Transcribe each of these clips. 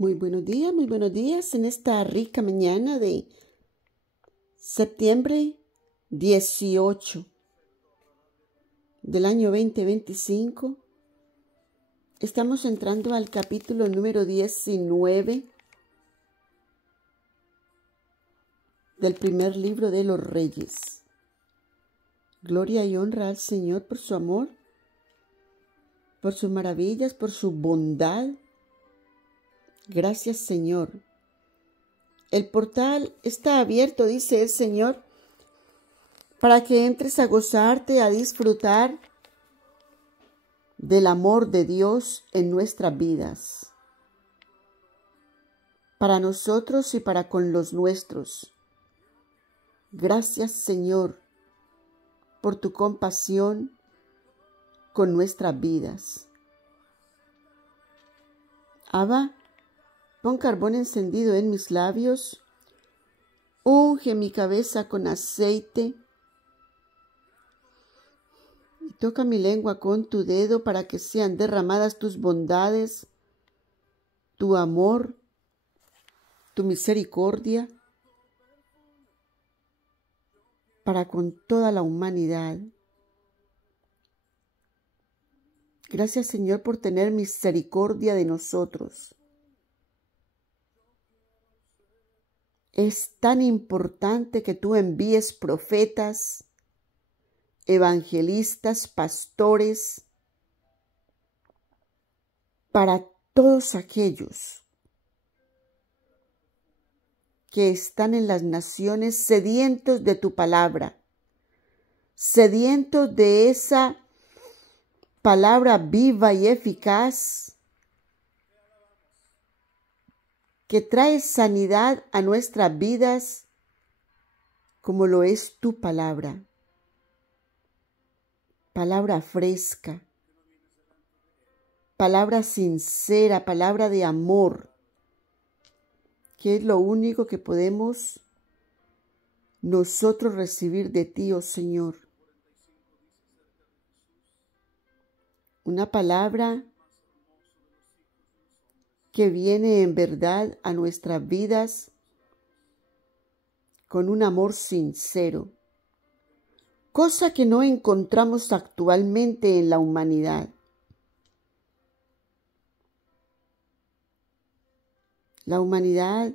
Muy buenos días en esta rica mañana de septiembre 18 del año 2025. Estamos entrando al capítulo número 19 del primer libro de los Reyes. Gloria y honra al Señor por su amor, por sus maravillas, por su bondad. Gracias, Señor. El portal está abierto, dice el Señor, para que entres a gozarte, a disfrutar del amor de Dios en nuestras vidas, para nosotros y para con los nuestros. Gracias, Señor, por tu compasión con nuestras vidas. Abba, pon carbón encendido en mis labios, unge mi cabeza con aceite y toca mi lengua con tu dedo para que sean derramadas tus bondades, tu amor, tu misericordia para con toda la humanidad. Gracias, Señor, por tener misericordia de nosotros. Es tan importante que tú envíes profetas, evangelistas, pastores, para todos aquellos que están en las naciones sedientos de tu palabra, sedientos de esa palabra viva y eficaz que trae sanidad a nuestras vidas, como lo es tu palabra. Palabra fresca, palabra sincera, palabra de amor, que es lo único que podemos nosotros recibir de ti, oh Señor. Una palabra que viene en verdad a nuestras vidas con un amor sincero, cosa que no encontramos actualmente en la humanidad. La humanidad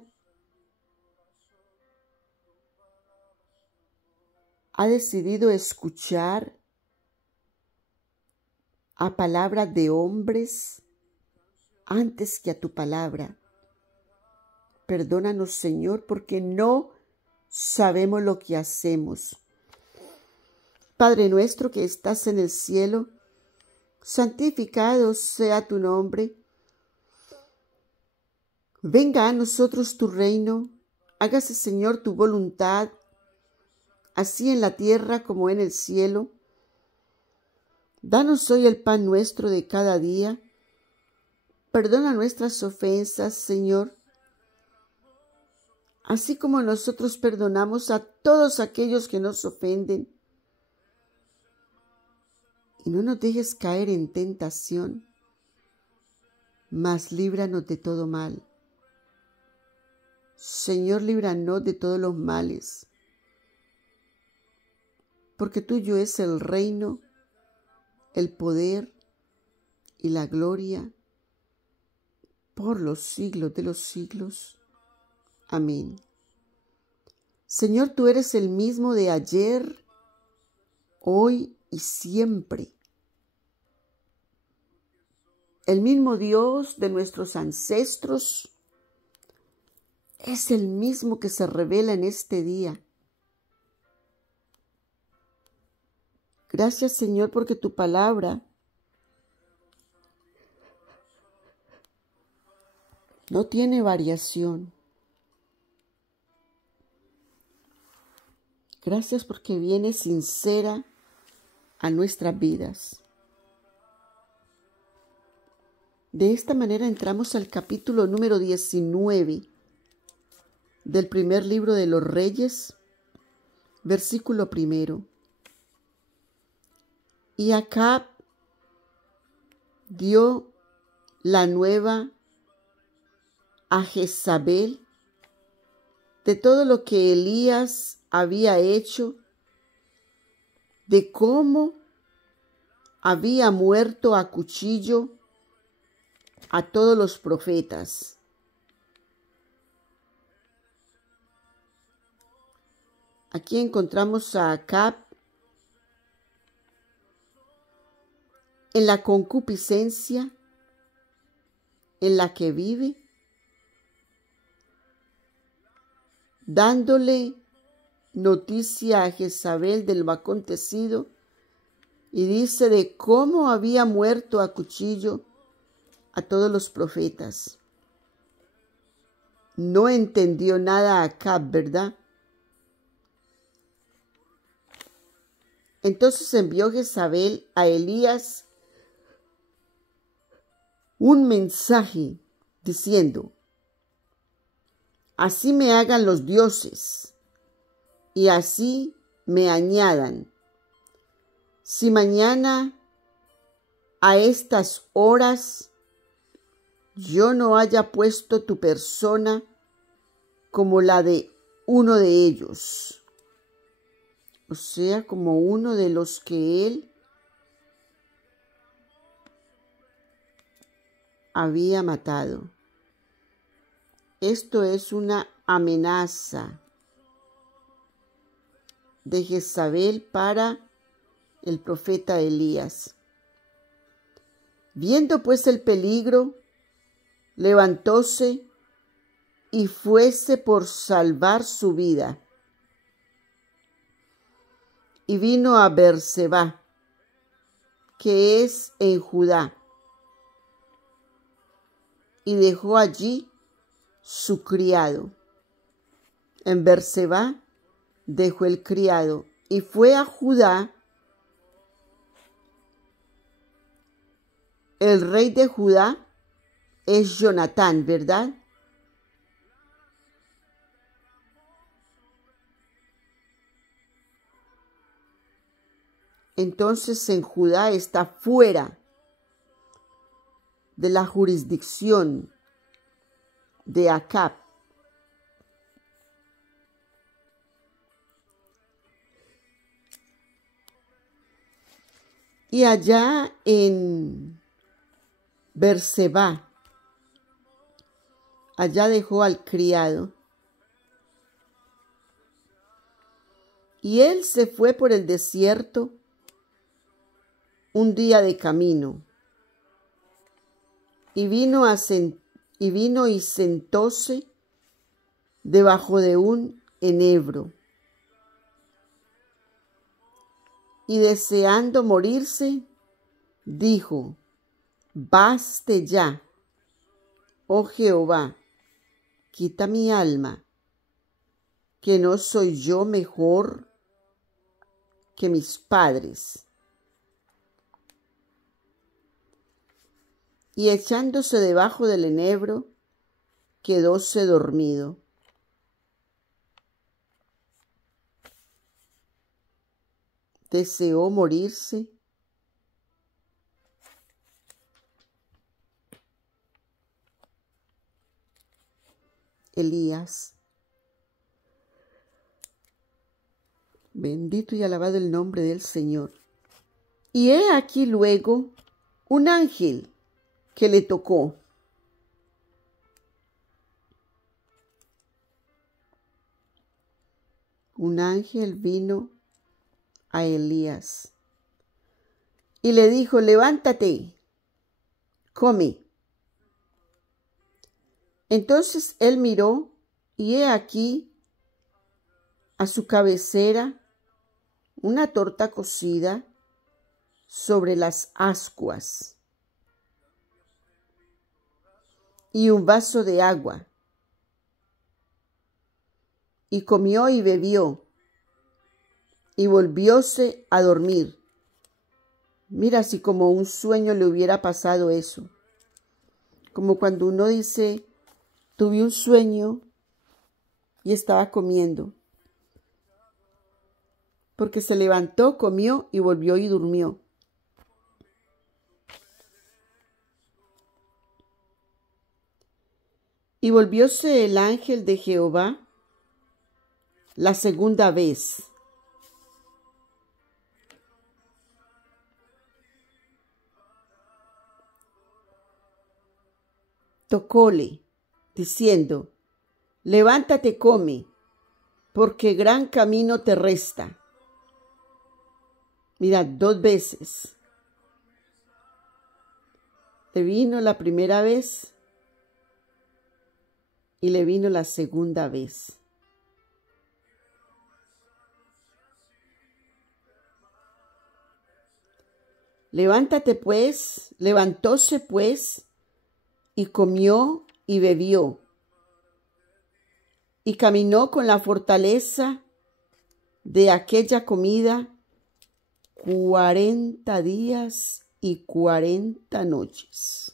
ha decidido escuchar a palabras de hombres antes que a tu palabra. Perdónanos, Señor, porque no sabemos lo que hacemos. Padre nuestro que estás en el cielo, santificado sea tu nombre. Venga a nosotros tu reino, hágase, Señor, tu voluntad, así en la tierra como en el cielo. Danos hoy el pan nuestro de cada día. Perdona nuestras ofensas, Señor, así como nosotros perdonamos a todos aquellos que nos ofenden. Y no nos dejes caer en tentación, mas líbranos de todo mal. Señor, líbranos de todos los males, porque tuyo es el reino, el poder y la gloria por los siglos de los siglos. Amén. Señor, tú eres el mismo de ayer, hoy y siempre. El mismo Dios de nuestros ancestros es el mismo que se revela en este día. Gracias, Señor, porque tu palabra no tiene variación. Gracias porque viene sincera a nuestras vidas. De esta manera entramos al capítulo número 19 del primer libro de los Reyes, versículo 1. Y Acab dio la nueva a Jezabel de todo lo que Elías había hecho, de cómo había muerto a cuchillo a todos los profetas. Aquí encontramos a Acab en la concupiscencia en la que vive, dándole noticia a Jezabel de lo acontecido, y dice de cómo había muerto a cuchillo a todos los profetas. No entendió nada Acab, ¿verdad? Entonces envió Jezabel a Elías un mensaje diciendo: así me hagan los dioses y así me añadan, si mañana a estas horas yo no haya puesto tu persona como la de uno de ellos, o sea, como uno de los que él había matado. Esto es una amenaza de Jezabel para el profeta Elías. Viendo pues el peligro, levantóse y fuese por salvar su vida. Y vino a Berseba, que es en Judá, y dejó allí su criado. En Berseba dejó el criado y fue a Judá. El rey de Judá es Jonatán, ¿verdad? Entonces en Judá está fuera de la jurisdicción de Acab. Y allá en Berseba, allá dejó al criado. Y él se fue por el desierto un día de camino. Y vino y sentóse debajo de un enebro. Y deseando morirse, dijo: baste ya, oh Jehová, quita mi alma, que no soy yo mejor que mis padres. Y echándose debajo del enebro, quedóse dormido. Deseó morirse. Elías. Bendito y alabado el nombre del Señor. Y he aquí luego un ángel que le tocó. Un ángel vino a Elías y le dijo: levántate, come. Entonces él miró y he aquí a su cabecera una torta cocida sobre las ascuas y un vaso de agua. Y comió y bebió, y volvióse a dormir. Mira, si como un sueño le hubiera pasado eso. Como cuando uno dice: tuve un sueño y estaba comiendo. Porque se levantó, comió y volvió y durmió. Y volvióse el ángel de Jehová la segunda vez. Tocóle, diciendo: levántate, come, porque gran camino te resta. Mira, 2 veces. Le vino la primera vez y le vino la segunda vez. Levántate pues, levantóse pues, y comió y bebió, y caminó con la fortaleza de aquella comida 40 días y 40 noches.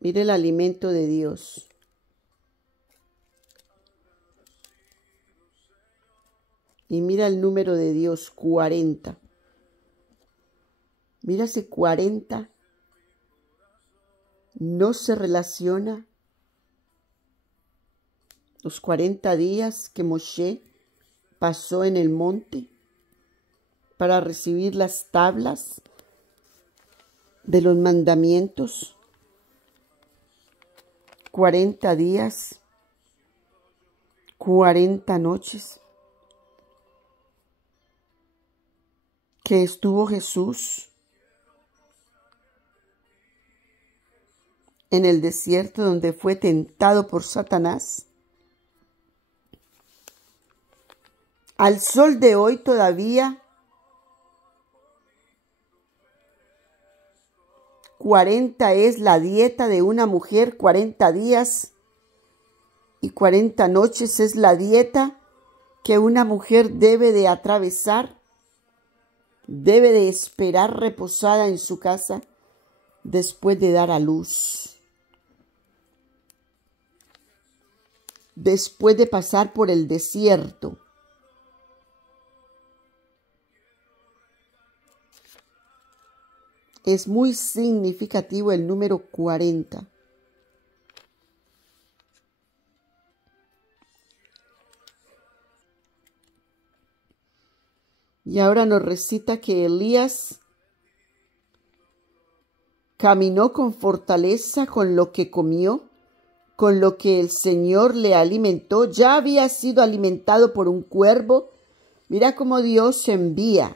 Mire el alimento de Dios. Y mira el número de Dios, 40. Mira ese 40. No se relaciona los 40 días que Moshe pasó en el monte para recibir las tablas de los mandamientos. 40 días, 40 noches que estuvo Jesús en el desierto, donde fue tentado por Satanás. Al sol de hoy todavía 40 es la dieta de una mujer, 40 días y 40 noches es la dieta que una mujer debe de atravesar, debe de esperar reposada en su casa después de dar a luz, después de pasar por el desierto. Es muy significativo el número 40. Y ahora nos recita que Elías caminó con fortaleza con lo que comió, con lo que el Señor le alimentó. Ya había sido alimentado por un cuervo. Mira cómo Dios envía.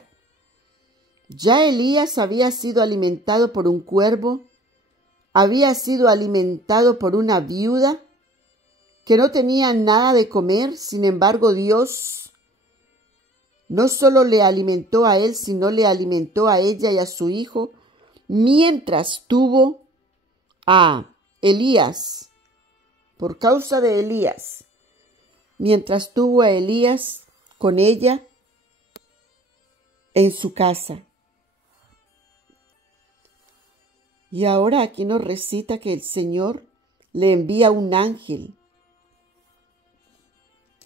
Ya Elías había sido alimentado por un cuervo, había sido alimentado por una viuda que no tenía nada de comer. Sin embargo, Dios no solo le alimentó a él, sino le alimentó a ella y a su hijo, mientras tuvo a Elías, por causa de Elías, mientras tuvo a Elías con ella en su casa. Y ahora aquí nos recita que el Señor le envía un ángel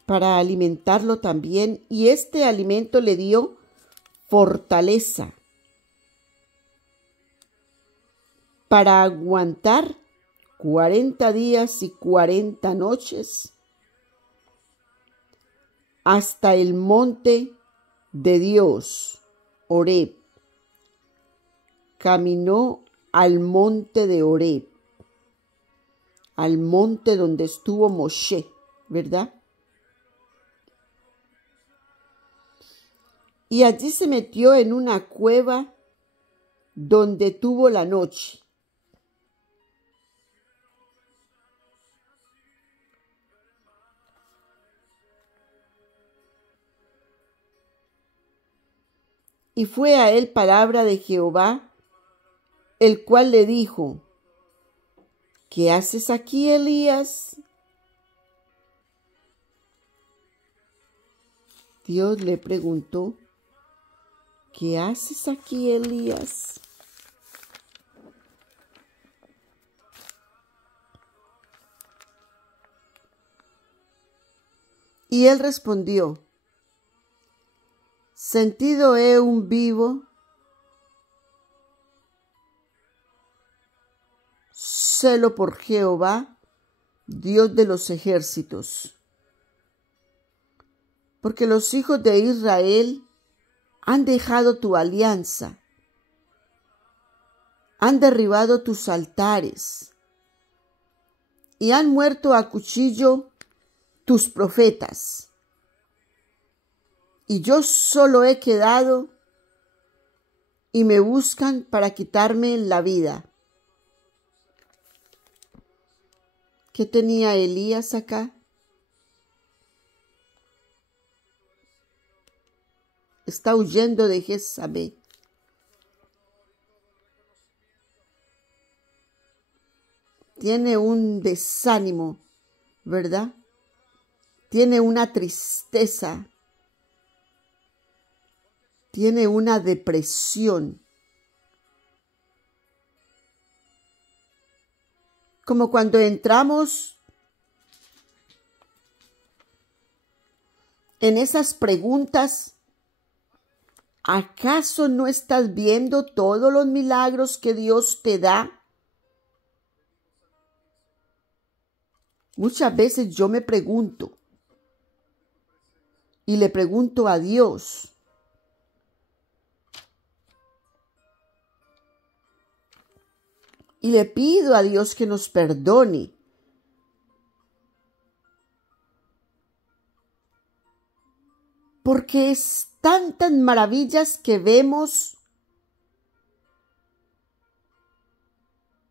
para alimentarlo también, y este alimento le dio fortaleza para aguantar 40 días y 40 noches hasta el monte de Dios, Horeb. Caminó al monte de Horeb, al monte donde estuvo Moshe, ¿verdad? Y allí se metió en una cueva donde tuvo la noche. Y fue a él palabra de Jehová, el cual le dijo: ¿qué haces aquí, Elías? Dios le preguntó: ¿qué haces aquí, Elías? Y él respondió: sentido he un vivo celo por Jehová, Dios de los ejércitos. Porque los hijos de Israel han dejado tu alianza, han derribado tus altares y han muerto a cuchillo tus profetas. Y yo solo he quedado y me buscan para quitarme la vida. ¿Qué tenía Elías acá? Está huyendo de Jezabel. Tiene un desánimo, ¿verdad? Tiene una tristeza. Tiene una depresión. Como cuando entramos en esas preguntas, ¿acaso no estás viendo todos los milagros que Dios te da? Muchas veces yo me pregunto y le pregunto a Dios, y le pido a Dios que nos perdone. Porque es tantas maravillas que vemos.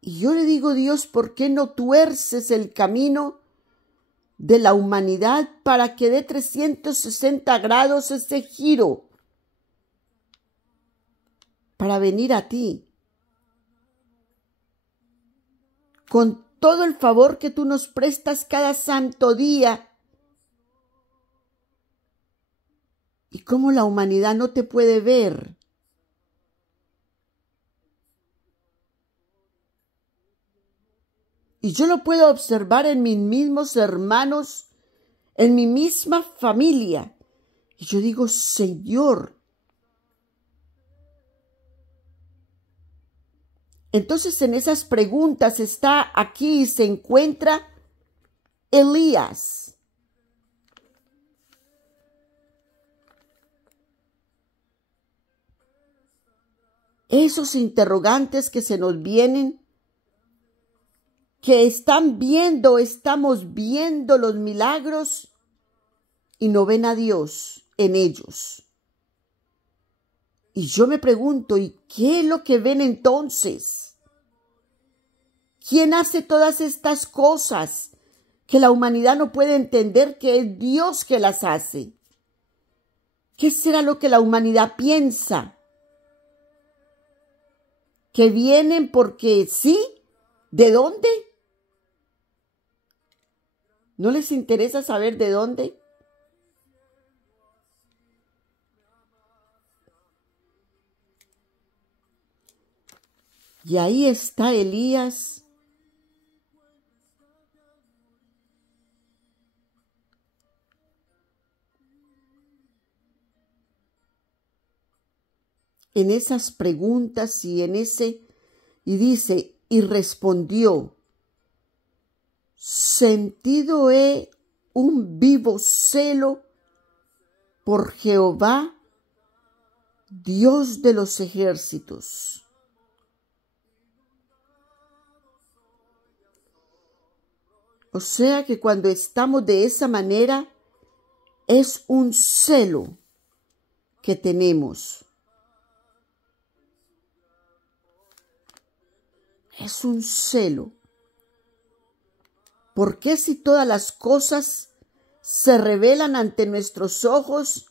Y yo le digo, Dios, ¿por qué no tuerces el camino de la humanidad para que dé 360 grados ese giro para venir a ti? Con todo el favor que tú nos prestas cada santo día. ¿Y cómo la humanidad no te puede ver? Y yo lo puedo observar en mis mismos hermanos, en mi misma familia. Y yo digo, Señor. Entonces en esas preguntas está aquí y se encuentra Elías. Esos interrogantes que se nos vienen, que estamos viendo los milagros y no ven a Dios en ellos. Y yo me pregunto, ¿y qué es lo que ven entonces? ¿Quién hace todas estas cosas que la humanidad no puede entender que es Dios que las hace? ¿Qué será lo que la humanidad piensa? ¿Que vienen porque sí? ¿De dónde? ¿No les interesa saber de dónde? Y ahí está Elías. En esas preguntas y dice, y respondió, sentido he un vivo celo por Jehová, Dios de los ejércitos. O sea que cuando estamos de esa manera, es un celo que tenemos. Es un celo. ¿Por qué si todas las cosas se revelan ante nuestros ojos,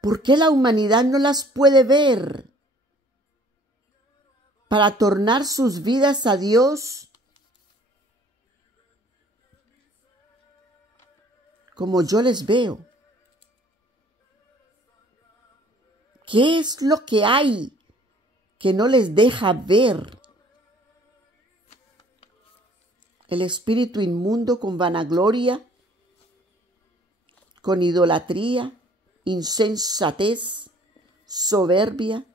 por qué la humanidad no las puede ver para tornar sus vidas a Dios? Como yo les veo. ¿Qué es lo que hay que no les deja ver? El espíritu inmundo con vanagloria, con idolatría, insensatez, soberbia.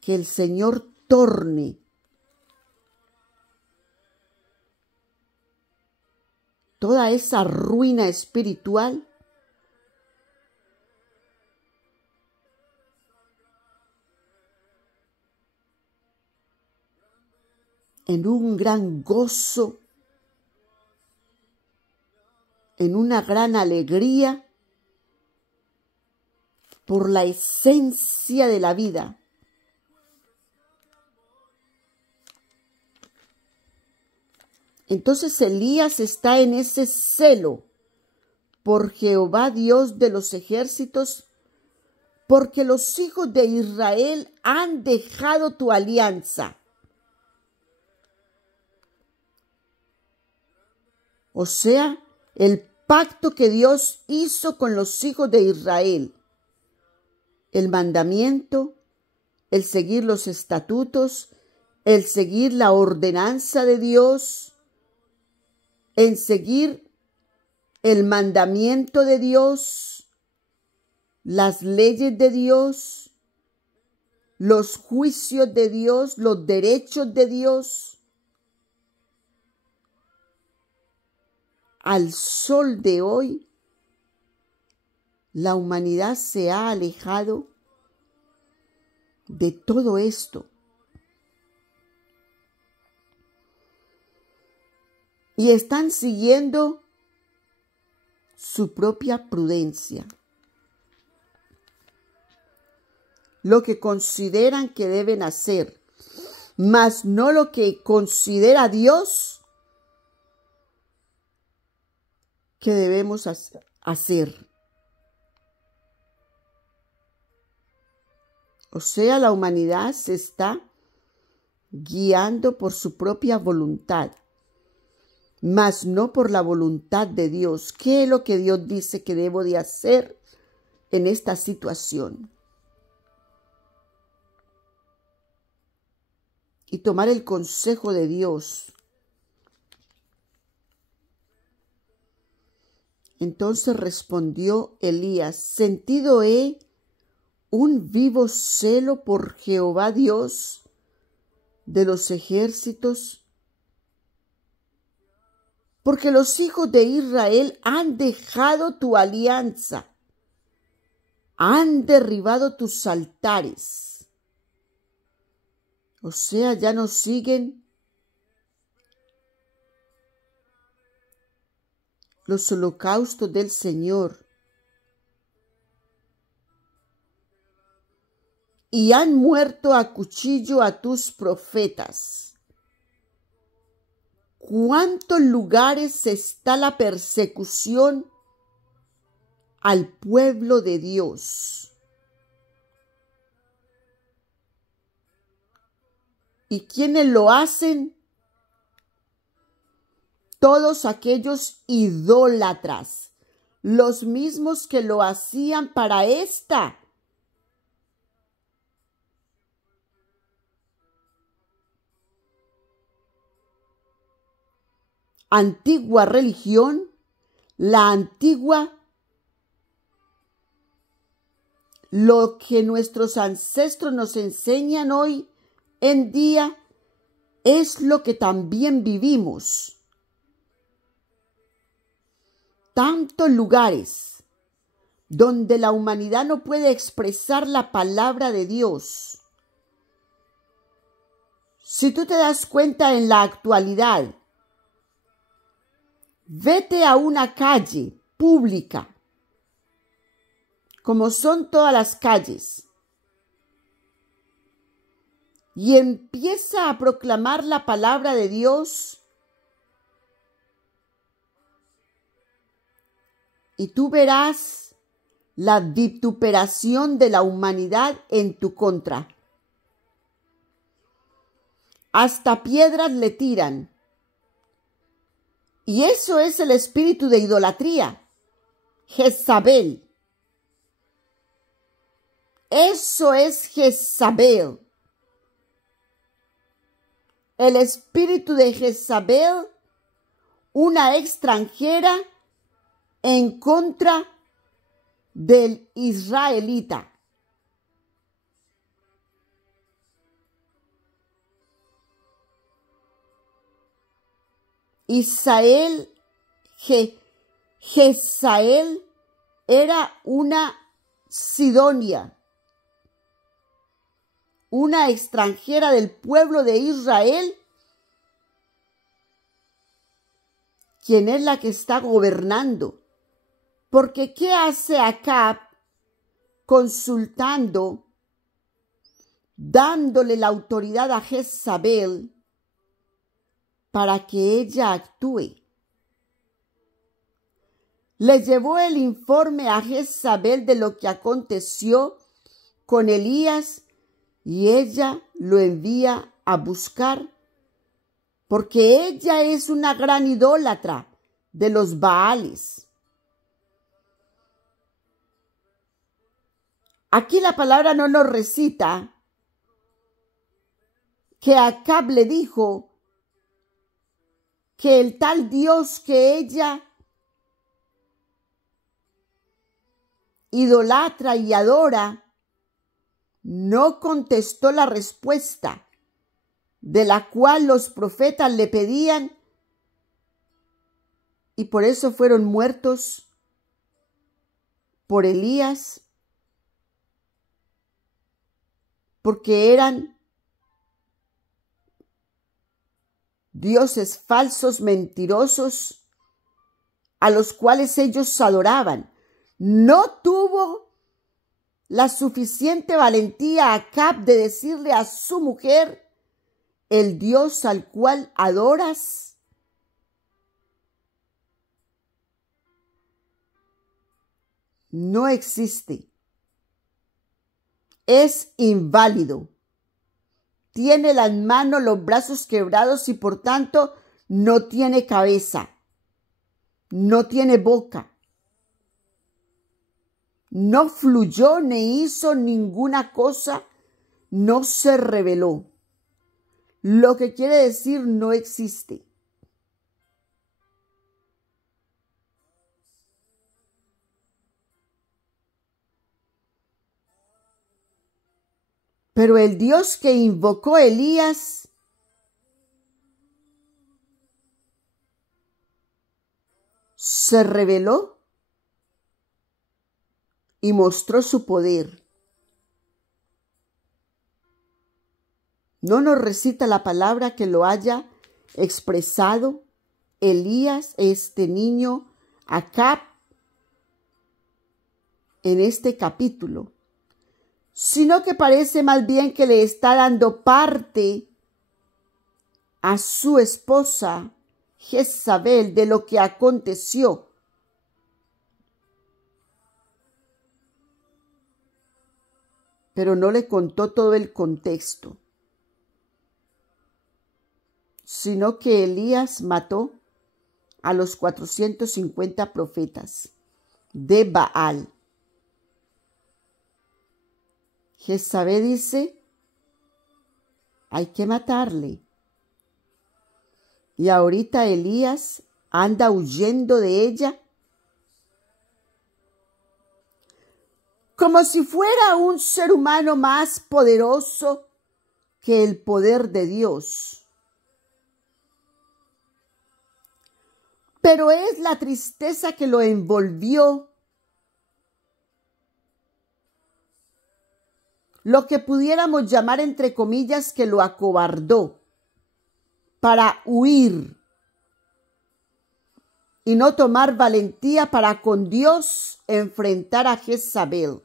que el Señor torne toda esa ruina espiritual en un gran gozo, en una gran alegría por la esencia de la vida. Entonces Elías está en ese celo por Jehová Dios de los ejércitos, porque los hijos de Israel han dejado tu alianza. O sea, el pacto que Dios hizo con los hijos de Israel. El mandamiento, el seguir los estatutos, el seguir la ordenanza de Dios, el seguir el mandamiento de Dios, las leyes de Dios, los juicios de Dios, los derechos de Dios. Al sol de hoy, la humanidad se ha alejado de todo esto. Y están siguiendo su propia prudencia. Lo que consideran que deben hacer, mas no lo que considera Dios que debemos hacer. O sea, la humanidad se está guiando por su propia voluntad, mas no por la voluntad de Dios. ¿Qué es lo que Dios dice que debo de hacer en esta situación? Y tomar el consejo de Dios. Entonces respondió Elías: sentido he un vivo celo por Jehová Dios de los ejércitos, porque los hijos de Israel han dejado tu alianza, han derribado tus altares. O sea, ya no siguen los holocaustos del Señor. Y han muerto a cuchillo a tus profetas. ¿Cuántos lugares está la persecución al pueblo de Dios? ¿Y quiénes lo hacen? Todos aquellos idólatras, los mismos que lo hacían para esta antigua religión, la antigua, lo que nuestros ancestros nos enseñan hoy en día, es lo que también vivimos. Tantos lugares donde la humanidad no puede expresar la palabra de Dios. Si tú te das cuenta en la actualidad, vete a una calle pública, como son todas las calles, y empieza a proclamar la palabra de Dios, y tú verás la vituperación de la humanidad en tu contra. Hasta piedras le tiran. Y eso es el espíritu de idolatría, Jezabel. Eso es Jezabel. El espíritu de Jezabel, una extranjera en contra del israelita. Jezzael era una sidonia, una extranjera del pueblo de Israel, quien es la que está gobernando. Porque ¿qué hace Acab consultando, dándole la autoridad a Jezabel para que ella actúe? Le llevó el informe a Jezabel de lo que aconteció con Elías y ella lo envía a buscar, porque ella es una gran idólatra de los Baales. Aquí la palabra no nos recita que Acab le dijo que el tal Dios que ella idolatra y adora no contestó la respuesta de la cual los profetas le pedían, y por eso fueron muertos por Elías, porque eran dioses falsos, mentirosos, a los cuales ellos adoraban. No tuvo la suficiente valentía Acab de decirle a su mujer: el Dios al cual adoras no existe. Es inválido. Tiene las manos, los brazos quebrados y por tanto no tiene cabeza, no tiene boca. No fluyó ni hizo ninguna cosa, no se reveló. Lo que quiere decir no existe. Pero el Dios que invocó Elías se reveló y mostró su poder. No nos recita la palabra que lo haya expresado Elías, este niño Acab, en este capítulo, sino que parece más bien que le está dando parte a su esposa Jezabel de lo que aconteció. Pero no le contó todo el contexto, sino que Elías mató a los 450 profetas de Baal. Jezabel dice: hay que matarle. Y ahorita Elías anda huyendo de ella como si fuera un ser humano más poderoso que el poder de Dios. Pero es la tristeza que lo envolvió, lo que pudiéramos llamar entre comillas que lo acobardó para huir y no tomar valentía para con Dios enfrentar a Jezabel.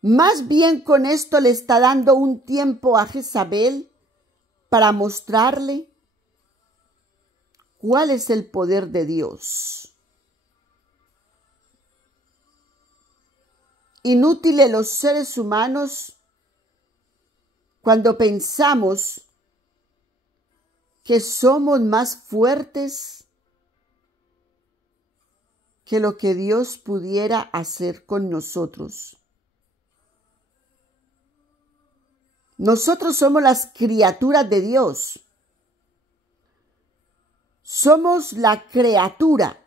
Más bien con esto le está dando un tiempo a Jezabel para mostrarle cuál es el poder de Dios. Inútiles los seres humanos cuando pensamos que somos más fuertes que lo que Dios pudiera hacer con nosotros. Nosotros somos las criaturas de Dios. Somos la criatura.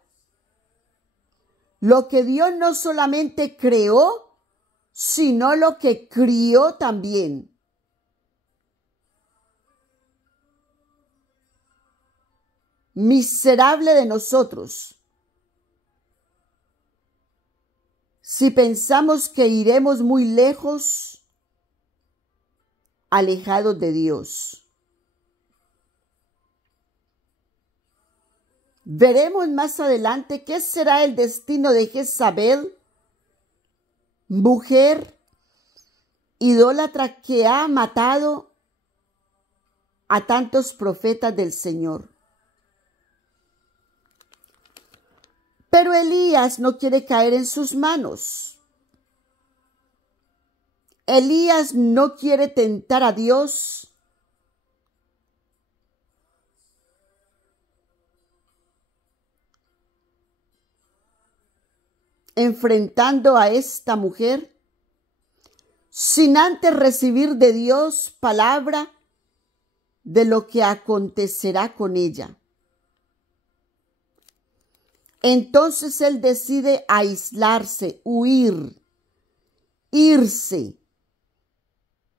Lo que Dios no solamente creó, sino lo que crió también. Miserable de nosotros si pensamos que iremos muy lejos, alejados de Dios. Veremos más adelante qué será el destino de Jezabel, mujer idólatra que ha matado a tantos profetas del Señor. Pero Elías no quiere caer en sus manos. Elías no quiere tentar a Dios. Enfrentando a esta mujer, sin antes recibir de Dios palabra de lo que acontecerá con ella. Entonces él decide aislarse, huir, irse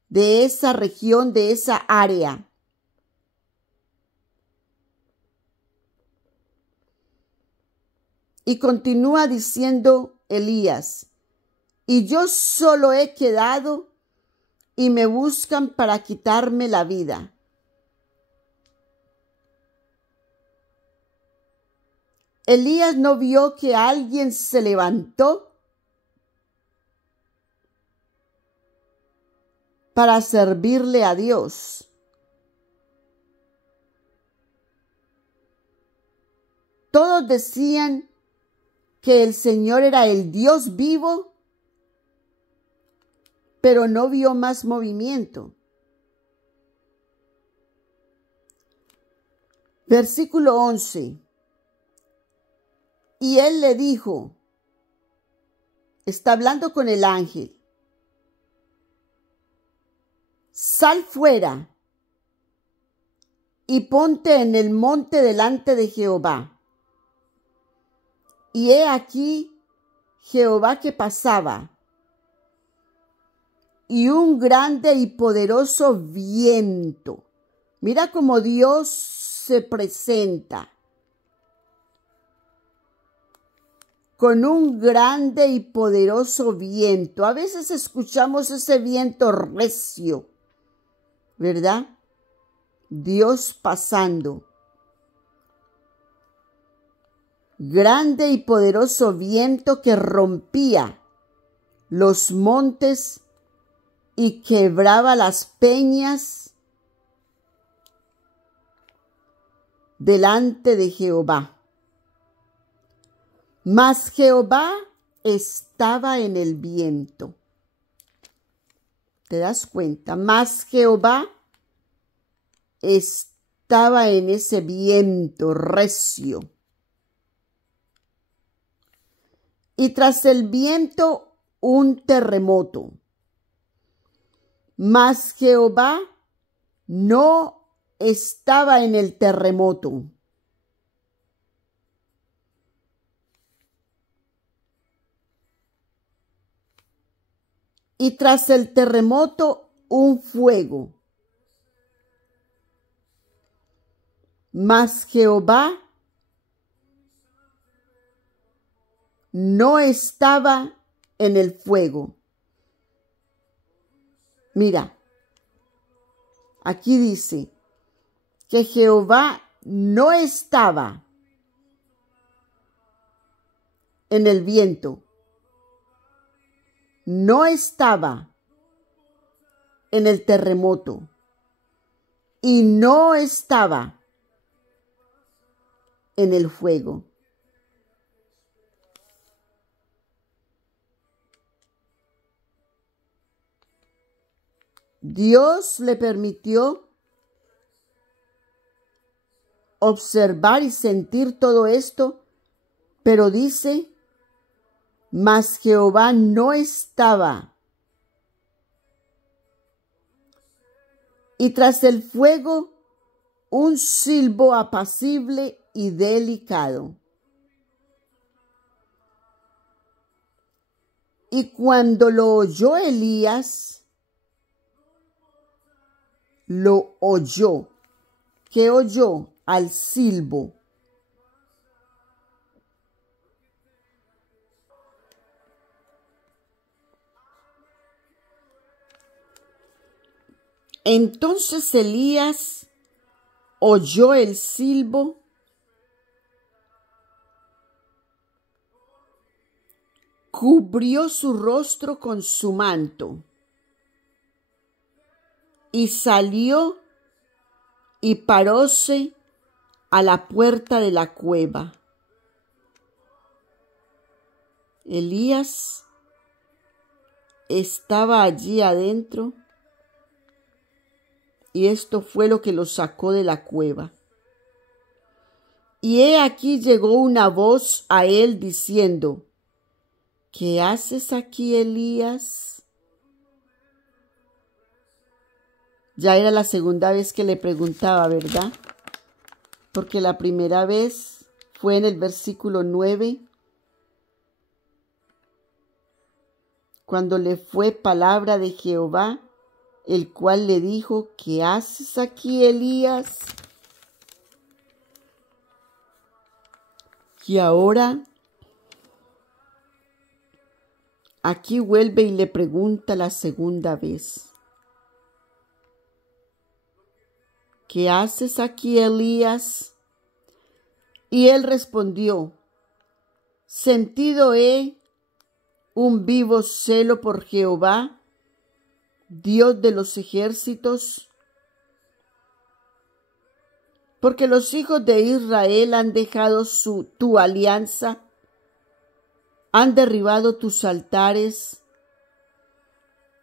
de esa región, de esa área. Y continúa diciendo Elías, y yo solo he quedado y me buscan para quitarme la vida. Elías no vio que alguien se levantó para servirle a Dios. Todos decían que el Señor era el Dios vivo, pero no vio más movimiento. Versículo 11. Y él le dijo, está hablando con el ángel, sal fuera y ponte en el monte delante de Jehová. Y he aquí Jehová que pasaba, y un grande y poderoso viento. Mira cómo Dios se presenta. Con un grande y poderoso viento. A veces escuchamos ese viento recio, ¿verdad? Dios pasando. Grande y poderoso viento que rompía los montes y quebraba las peñas delante de Jehová. Mas Jehová estaba en el viento. ¿Te das cuenta? Mas Jehová estaba en ese viento recio. Y tras el viento un terremoto. Mas Jehová no estaba en el terremoto. Y tras el terremoto un fuego. Mas Jehová no estaba en el fuego. Mira, aquí dice que Jehová no estaba en el viento. No estaba en el terremoto y no estaba en el fuego. Dios le permitió observar y sentir todo esto, pero dice, mas Jehová no estaba. Y tras el fuego, un silbo apacible y delicado. Y cuando lo oyó Elías, lo oyó. ¿Qué oyó? Al silbo. Entonces Elías oyó el silbo cubrió su rostro con su manto y salió y paróse a la puerta de la cueva. Elías estaba allí adentro y esto fue lo que lo sacó de la cueva. Y he aquí llegó una voz a él diciendo: ¿Qué haces aquí, Elías? Ya era la segunda vez que le preguntaba, ¿verdad? Porque la primera vez fue en el versículo 9, cuando le fue palabra de Jehová, el cual le dijo: ¿Qué haces aquí, Elías? Y ahora aquí vuelve y le pregunta la segunda vez: ¿Qué haces aquí, Elías? Y él respondió: Sentido he un vivo celo por Jehová, Dios de los ejércitos, porque los hijos de Israel han dejado tu alianza, han derribado tus altares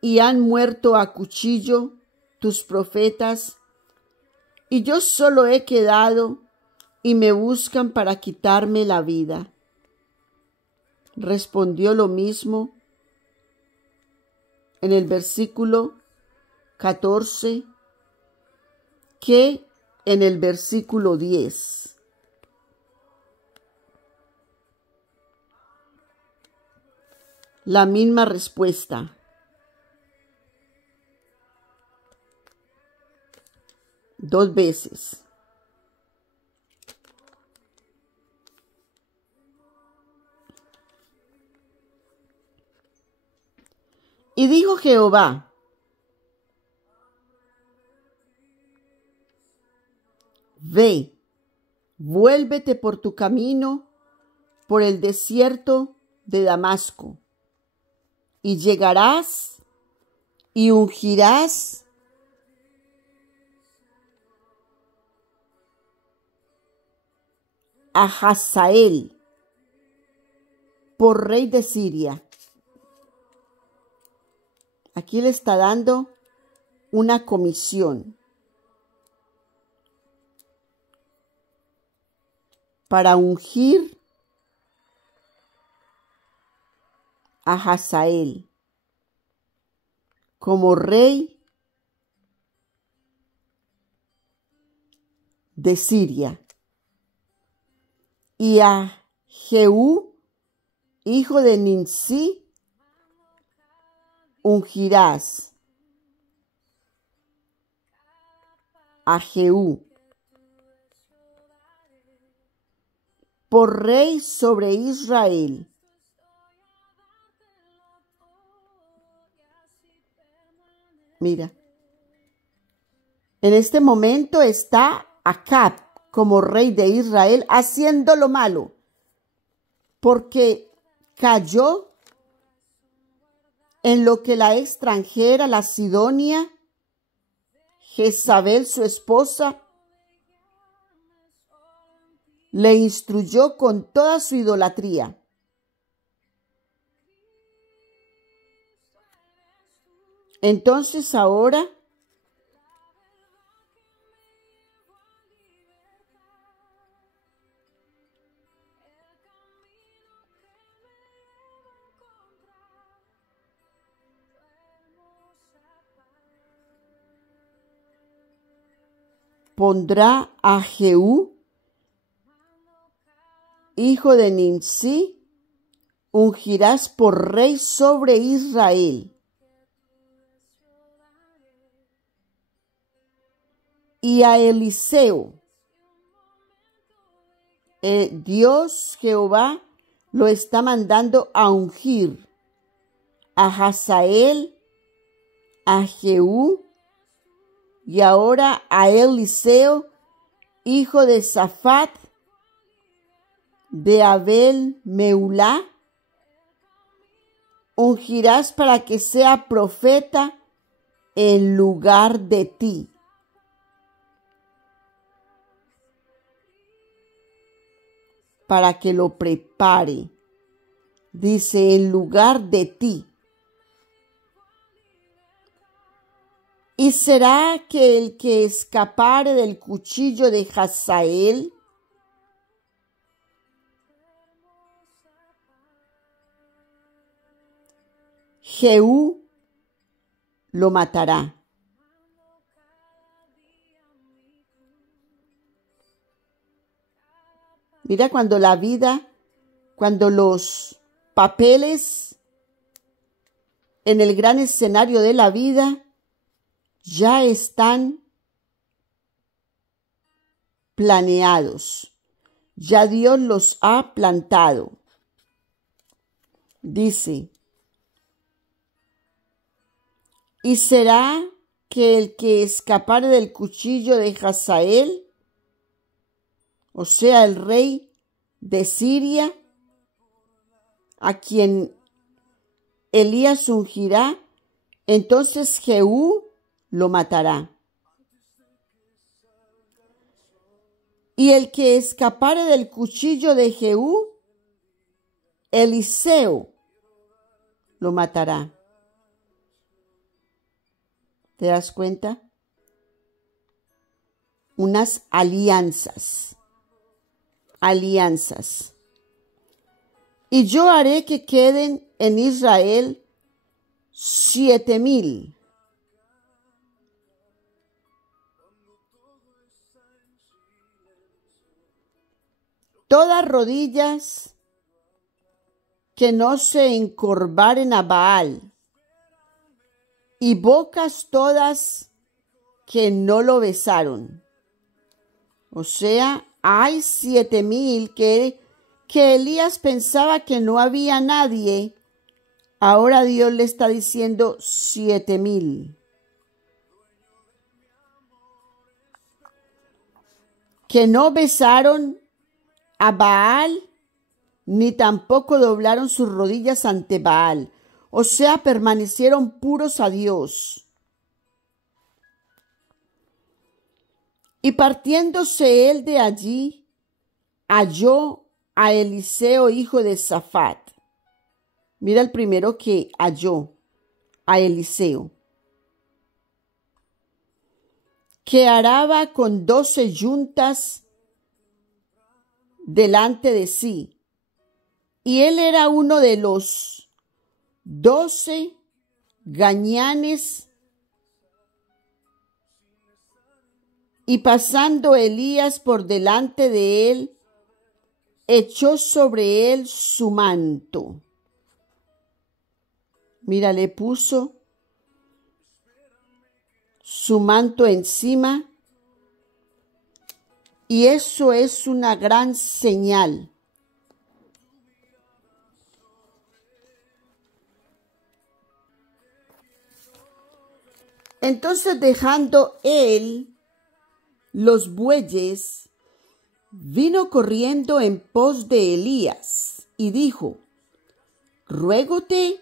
y han muerto a cuchillo tus profetas, y yo solo he quedado y me buscan para quitarme la vida. Respondió lo mismo en el versículo 14 que en el versículo 10. La misma respuesta. Dos veces. Y dijo Jehová: Ve, vuélvete por tu camino por el desierto de Damasco, y llegarás y ungirás a Hazael por rey de Siria. Aquí le está dando una comisión para ungir a Hazael como rey de Siria, y a Jehú, hijo de Nimsi, ungirás. A Jehú por rey sobre Israel. Mira, en este momento está Acab como rey de Israel haciendo lo malo, porque cayó en lo que la extranjera, la Sidonia, Jezabel, su esposa, le instruyó con toda su idolatría. Entonces ahora pondrá a Jehú, hijo de Nimsi, ungirás por rey sobre Israel. Y a Eliseo, Dios Jehová lo está mandando a ungir a Hazael, a Jehú y ahora a Eliseo, hijo de Safat, de Abel Meulá, ungirás para que sea profeta en lugar de ti. Para que lo prepare. Dice, en lugar de ti. ¿Y será que el que escapare del cuchillo de Hazael, Jehú lo matará? Mira cuando la vida, cuando los papeles en el gran escenario de la vida ya están planeados, ya Dios los ha plantado. Dice, ¿y será que el que escapare del cuchillo de Hazael, o sea, el rey de Siria, a quien Elías ungirá, entonces Jehú lo matará? Y el que escapare del cuchillo de Jehú, Eliseo lo matará. ¿Te das cuenta? Unas alianzas. Alianzas. Y yo haré que queden en Israel 7,000. Todas rodillas que no se encorvaren a Baal, y bocas todas que no lo besaron. O sea, hay 7,000 que Elías pensaba que no había nadie. Ahora Dios le está diciendo 7,000. Que no besaron a Baal, ni tampoco doblaron sus rodillas ante Baal. O sea, permanecieron puros a Dios. Y partiéndose él de allí, halló a Eliseo, hijo de Safat. Mira el primero que halló, a Eliseo, que araba con 12 yuntas delante de sí. Y él era uno de los 12 gañanes. Y pasando Elías por delante de él, echó sobre él su manto. Mira, le puso su manto encima, y eso es una gran señal. Entonces, dejando él los bueyes, vino corriendo en pos de Elías y dijo: ruégote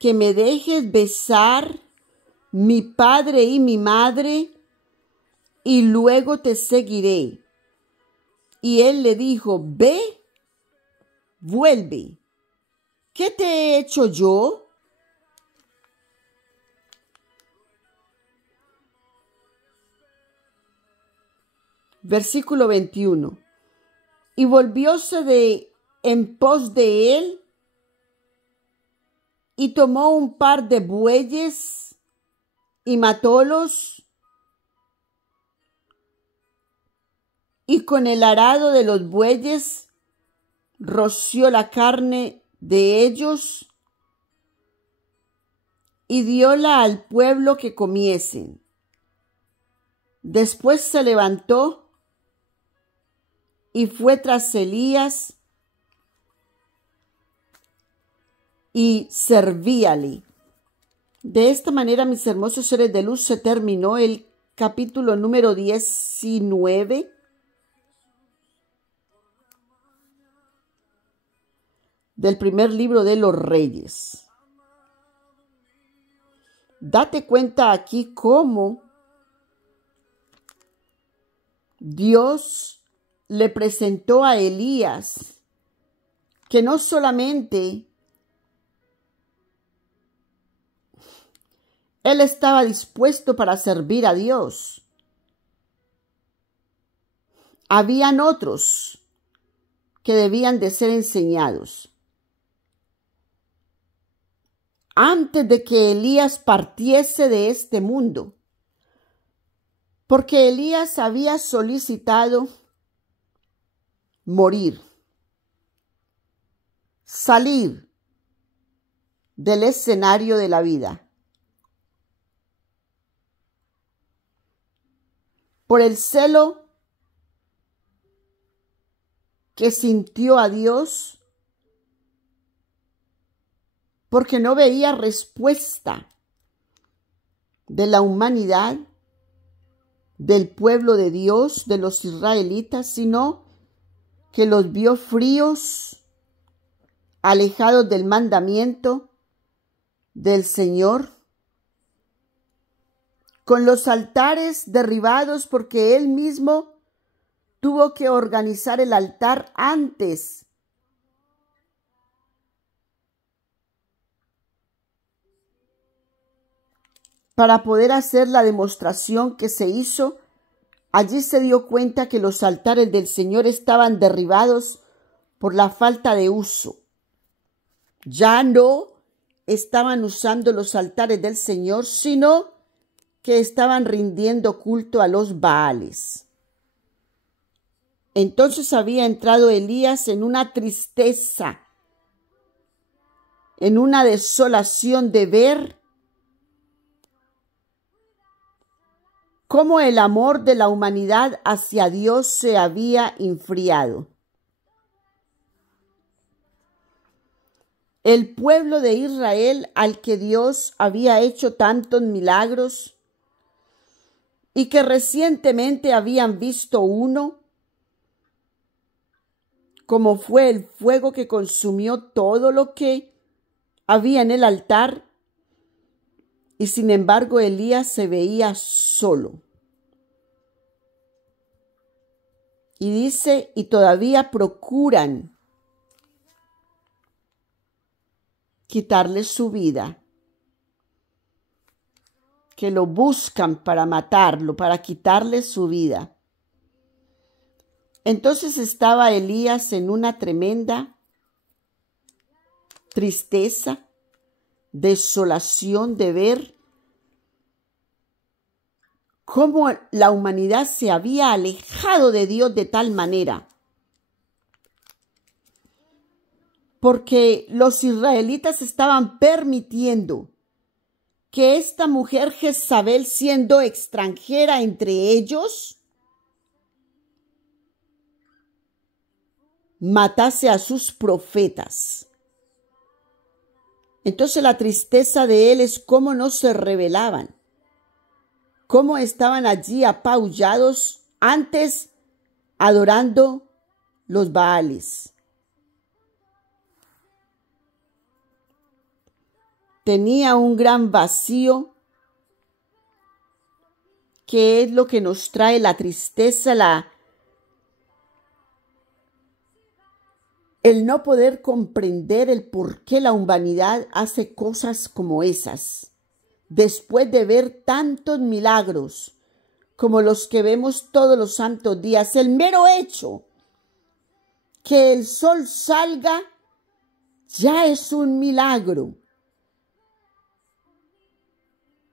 que me dejes besar mi padre y mi madre, y luego te seguiré. Y él le dijo: ve, vuelve. ¿Qué te he hecho yo? Versículo 21. Y volvióse en pos de él, y tomó un par de bueyes y matólos, y con el arado de los bueyes roció la carne de ellos y dióla al pueblo que comiesen. Después se levantó y fue tras Elías y servíale. De esta manera, mis hermosos seres de luz, se terminó el capítulo número 19 del primer libro de los Reyes. Date cuenta aquí cómo Dios le presentó a Elías que no solamente él estaba dispuesto para servir a Dios, habían otros que debían de ser enseñados. Antes de que Elías partiese de este mundo, porque Elías había solicitado morir, salir del escenario de la vida. Por el celo que sintió a Dios, porque no veía respuesta de la humanidad, del pueblo de Dios, de los israelitas, sino que los vio fríos, alejados del mandamiento del Señor, con los altares derribados, porque él mismo tuvo que organizar el altar antes para poder hacer la demostración que se hizo. Allí se dio cuenta que los altares del Señor estaban derribados por la falta de uso. Ya no estaban usando los altares del Señor, sino que estaban rindiendo culto a los Baales. Entonces había entrado Elías en una tristeza, en una desolación de ver cómo el amor de la humanidad hacia Dios se había enfriado. El pueblo de Israel, al que Dios había hecho tantos milagros y que recientemente habían visto uno, como fue el fuego que consumió todo lo que había en el altar, y sin embargo Elías se veía solo. Y dice, y todavía procuran quitarle su vida, que lo buscan para matarlo, para quitarle su vida. Entonces estaba Elías en una tremenda tristeza, desolación de ver cómo la humanidad se había alejado de Dios de tal manera, porque los israelitas estaban permitiendo que esta mujer Jezabel, siendo extranjera entre ellos, matase a sus profetas. Entonces la tristeza de él es cómo no se rebelaban, cómo estaban allí apaullados antes adorando los Baales. Tenía un gran vacío, que es lo que nos trae la tristeza, el no poder comprender el por qué la humanidad hace cosas como esas, después de ver tantos milagros como los que vemos todos los santos días. El mero hecho que el sol salga ya es un milagro.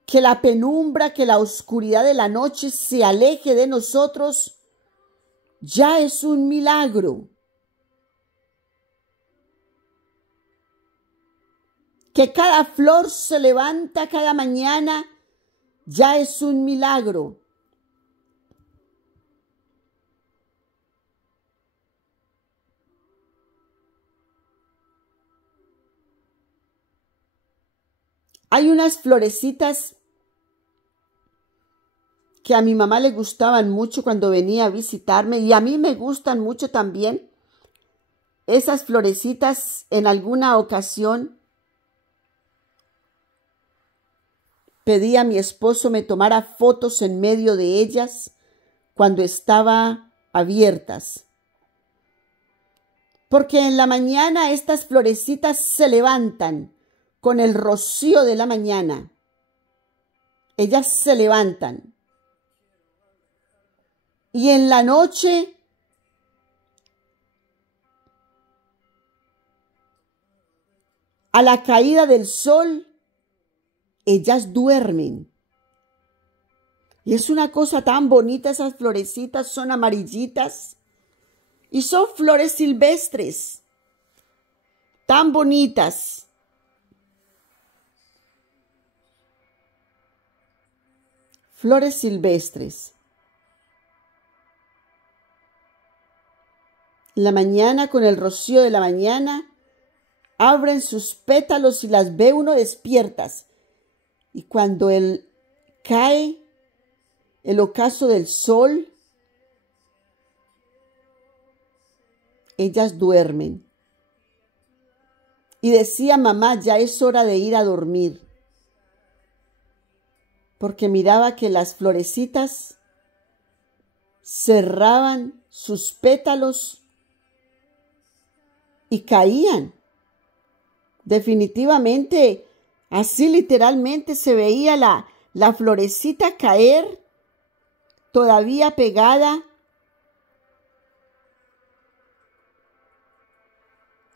Que la penumbra, que la oscuridad de la noche se aleje de nosotros, ya es un milagro. Que cada flor se levanta cada mañana, ya es un milagro. Hay unas florecitas que a mi mamá le gustaban mucho cuando venía a visitarme y a mí me gustan mucho también. Esas florecitas en alguna ocasión pedí a mi esposo me tomara fotos en medio de ellas cuando estaba abiertas. Porque en la mañana estas florecitas se levantan con el rocío de la mañana. Ellas se levantan. Y en la noche a la caída del sol, ellas duermen. Y es una cosa tan bonita, esas florecitas son amarillitas y son flores silvestres, tan bonitas. Flores silvestres. En la mañana, con el rocío de la mañana, abren sus pétalos y las ve uno despiertas. Y cuando cae el ocaso del sol, ellas duermen. Y decía mamá, ya es hora de ir a dormir. Porque miraba que las florecitas cerraban sus pétalos y caían. Definitivamente, así literalmente se veía la florecita caer, todavía pegada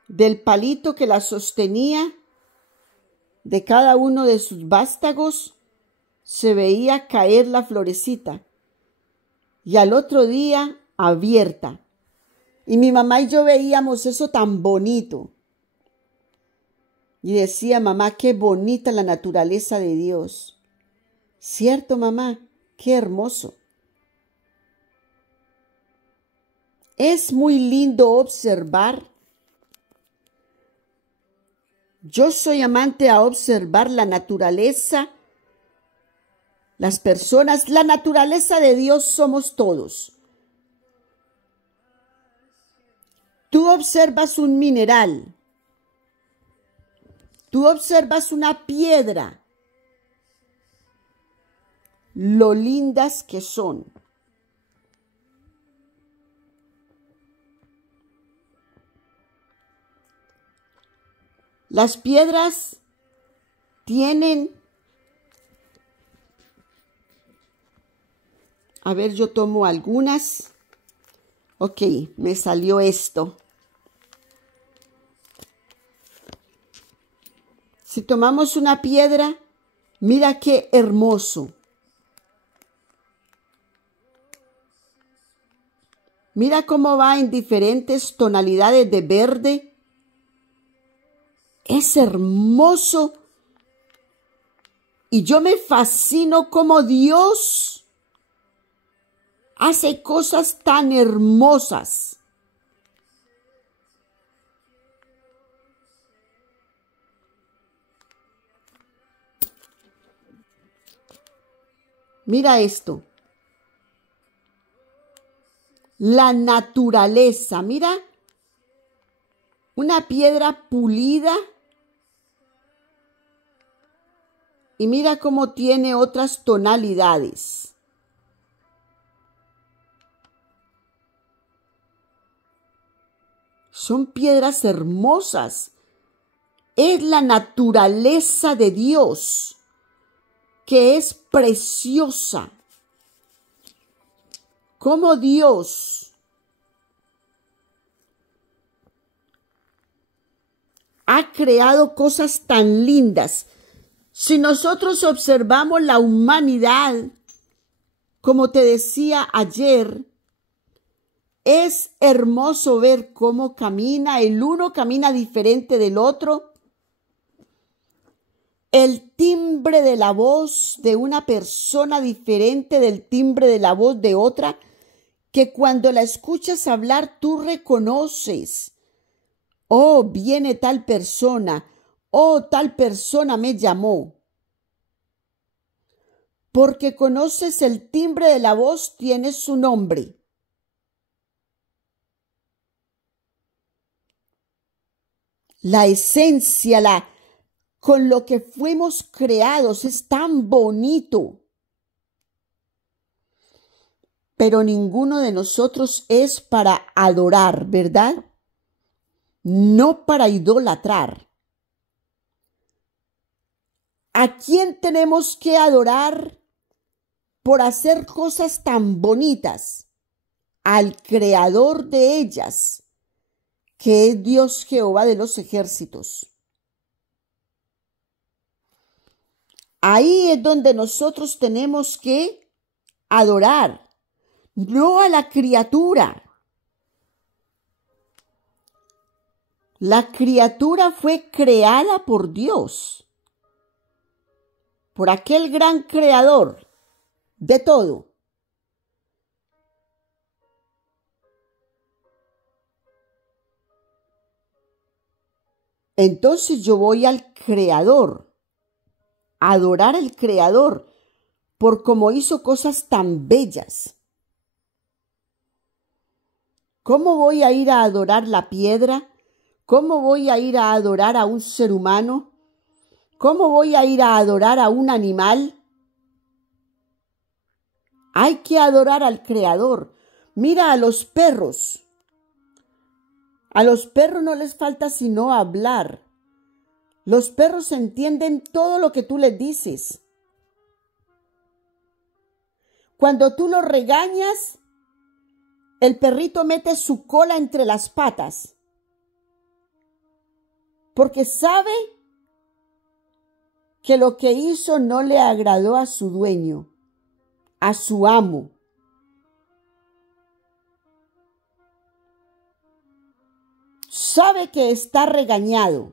del palito que la sostenía, de cada uno de sus vástagos, se veía caer la florecita. Y al otro día, abierta. Y mi mamá y yo veíamos eso tan bonito. Y decía, mamá, qué bonita la naturaleza de Dios. ¿Cierto, mamá? Qué hermoso. Es muy lindo observar. Yo soy amante a observar la naturaleza, las personas, la naturaleza de Dios somos todos. Tú observas un mineral, tú observas una piedra, lo lindas que son. Las piedras tienen, a ver, yo tomo algunas. Ok, me salió esto. Si tomamos una piedra, mira qué hermoso. Mira cómo va en diferentes tonalidades de verde. Es hermoso. Y yo me fascino cómo Dios hace cosas tan hermosas. Mira esto. La naturaleza, mira, una piedra pulida y mira cómo tiene otras tonalidades. Son piedras hermosas. Es la naturaleza de Dios, que es preciosa. Como Dios ha creado cosas tan lindas. Si nosotros observamos la humanidad, como te decía ayer, es hermoso ver cómo camina, el uno camina diferente del otro. El timbre de la voz de una persona diferente del timbre de la voz de otra, que cuando la escuchas hablar tú reconoces, oh, viene tal persona, oh, tal persona me llamó. Porque conoces el timbre de la voz, tienes su nombre. La esencia, con lo que fuimos creados es tan bonito. Pero ninguno de nosotros es para adorar, ¿verdad? No para idolatrar. ¿A quién tenemos que adorar por hacer cosas tan bonitas? Al creador de ellas, que es Dios Jehová de los ejércitos. Ahí es donde nosotros tenemos que adorar, no a la criatura. La criatura fue creada por Dios, por aquel gran creador de todo. Entonces yo voy al creador, a adorar al creador, por cómo hizo cosas tan bellas. ¿Cómo voy a ir a adorar la piedra? ¿Cómo voy a ir a adorar a un ser humano? ¿Cómo voy a ir a adorar a un animal? Hay que adorar al creador. Mira a los perros. A los perros no les falta sino hablar. Los perros entienden todo lo que tú les dices. Cuando tú los regañas, el perrito mete su cola entre las patas, porque sabe que lo que hizo no le agradó a su dueño, a su amo. Sabe que está regañado.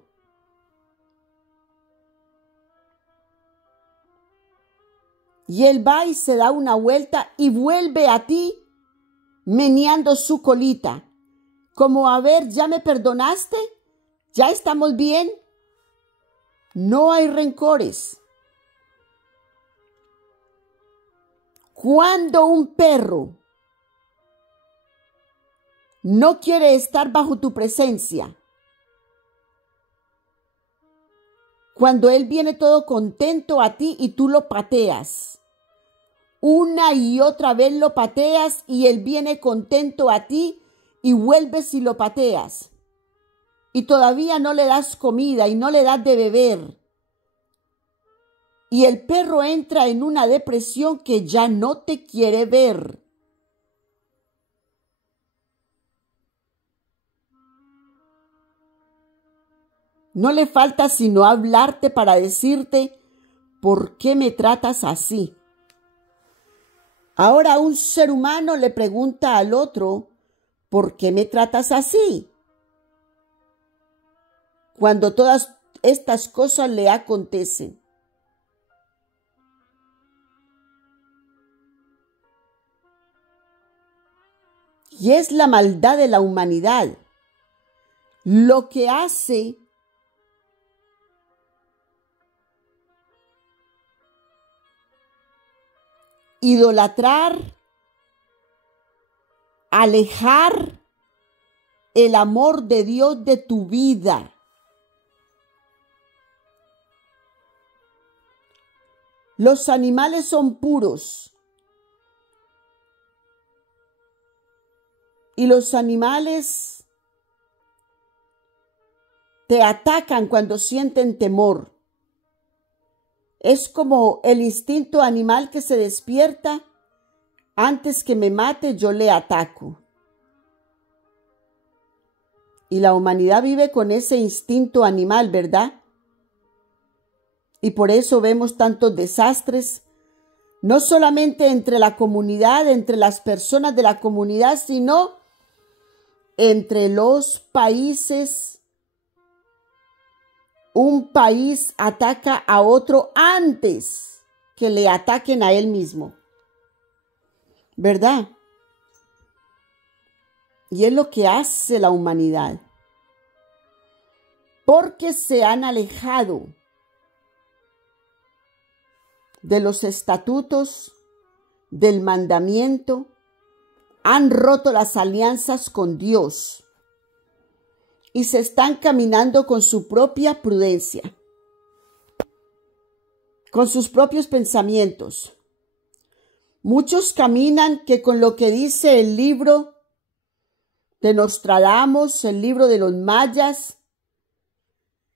Y él va y se da una vuelta y vuelve a ti meneando su colita, como a ver, ¿ya me perdonaste? ¿Ya estamos bien? No hay rencores. Cuando un perro no quiere estar bajo tu presencia, cuando él viene todo contento a ti y tú lo pateas, una y otra vez lo pateas y él viene contento a ti y vuelves y lo pateas, y todavía no le das comida y no le das de beber, y el perro entra en una depresión que ya no te quiere ver. No le falta sino hablarte para decirte, ¿por qué me tratas así? Ahora un ser humano le pregunta al otro, ¿por qué me tratas así? Cuando todas estas cosas le acontecen. Y es la maldad de la humanidad lo que hace idolatrar, alejar el amor de Dios de tu vida. Los animales son puros y los animales te atacan cuando sienten temor. Es como el instinto animal que se despierta. Antes que me mate, yo le ataco. Y la humanidad vive con ese instinto animal, ¿verdad? Y por eso vemos tantos desastres, no solamente entre la comunidad, entre las personas de la comunidad, sino entre los países. Un país ataca a otro antes que le ataquen a él mismo, ¿verdad? Y es lo que hace la humanidad, porque se han alejado de los estatutos, del mandamiento, han roto las alianzas con Dios y se están caminando con su propia prudencia, con sus propios pensamientos. Muchos caminan que con lo que dice el libro de Nostradamus, el libro de los mayas,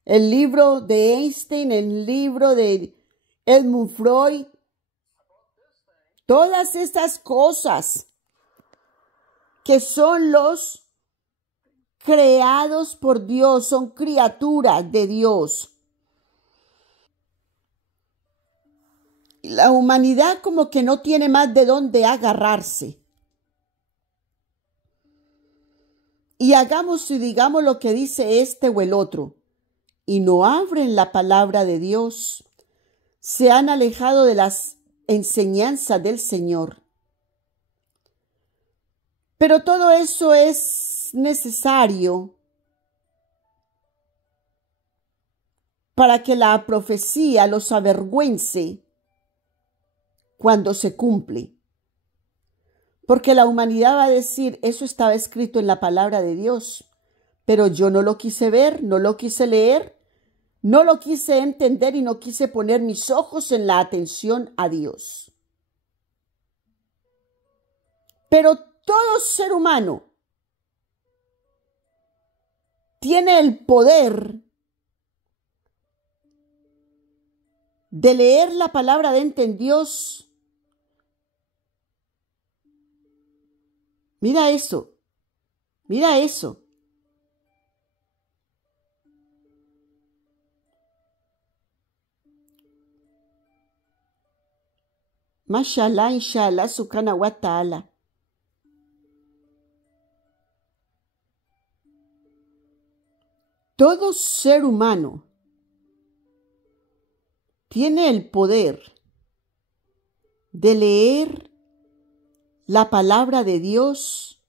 el libro de Einstein, el libro de Edmund Freud, todas estas cosas que son los creados por Dios, son criaturas de Dios. La humanidad como que no tiene más de dónde agarrarse. Y hagamos y digamos lo que dice este o el otro, y no abren la palabra de Dios. Se han alejado de las enseñanzas del Señor. Pero todo eso es necesario para que la profecía los avergüence cuando se cumple. Porque la humanidad va a decir, eso estaba escrito en la palabra de Dios, pero yo no lo quise ver, no lo quise leer, no lo quise entender y no quise poner mis ojos en la atención a Dios. Pero todo ser humano tiene el poder de leer la palabra de Dios. Mira eso, mira eso. Mashallah, inshallah, subhanahu wa ta'ala. Todo ser humano tiene el poder de leer la palabra de Dios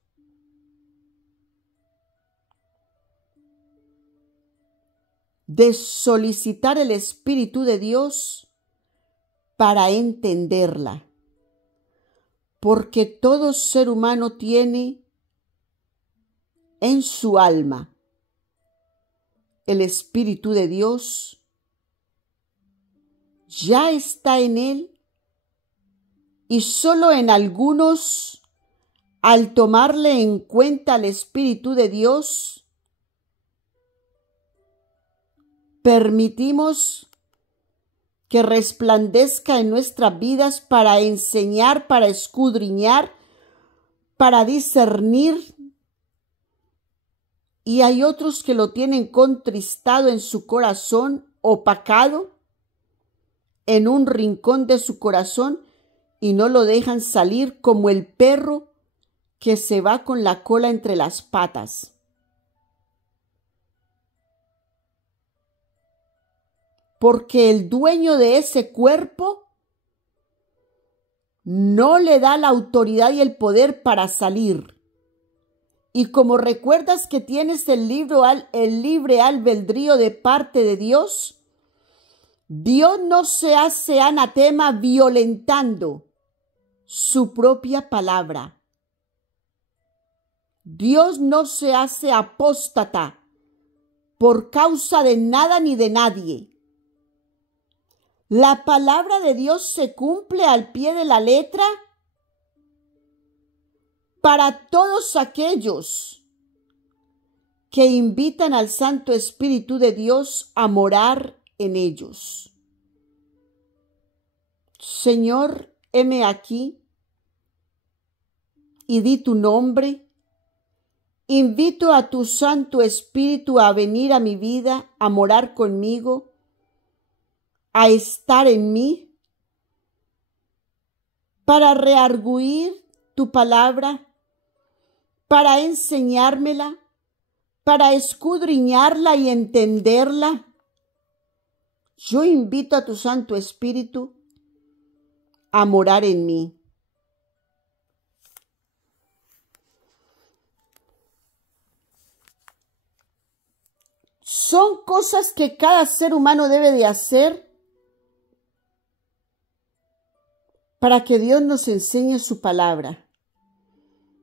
de solicitar el Espíritu de Dios para entenderla, porque todo ser humano tiene en su alma el Espíritu de Dios, ya está en él, y solo en algunos, al tomarle en cuenta al Espíritu de Dios, permitimos que resplandezca en nuestras vidas para enseñar, para escudriñar, para discernir. Y hay otros que lo tienen contristado en su corazón, opacado en un rincón de su corazón, y no lo dejan salir, como el perro que se va con la cola entre las patas. Porque el dueño de ese cuerpo no le da la autoridad y el poder para salir. Y como recuerdas que tienes el libre albedrío de parte de Dios, Dios no se hace anatema violentando su propia palabra. Dios no se hace apóstata por causa de nada ni de nadie. La palabra de Dios se cumple al pie de la letra para todos aquellos que invitan al Santo Espíritu de Dios a morar en ellos. Señor, heme aquí y di tu nombre. Invito a tu Santo Espíritu a venir a mi vida, a morar conmigo, a estar en mí, para reargüir tu palabra, para enseñármela, para escudriñarla y entenderla. Yo invito a tu Santo Espíritu a morar en mí. Son cosas que cada ser humano debe de hacer para que Dios nos enseñe su palabra.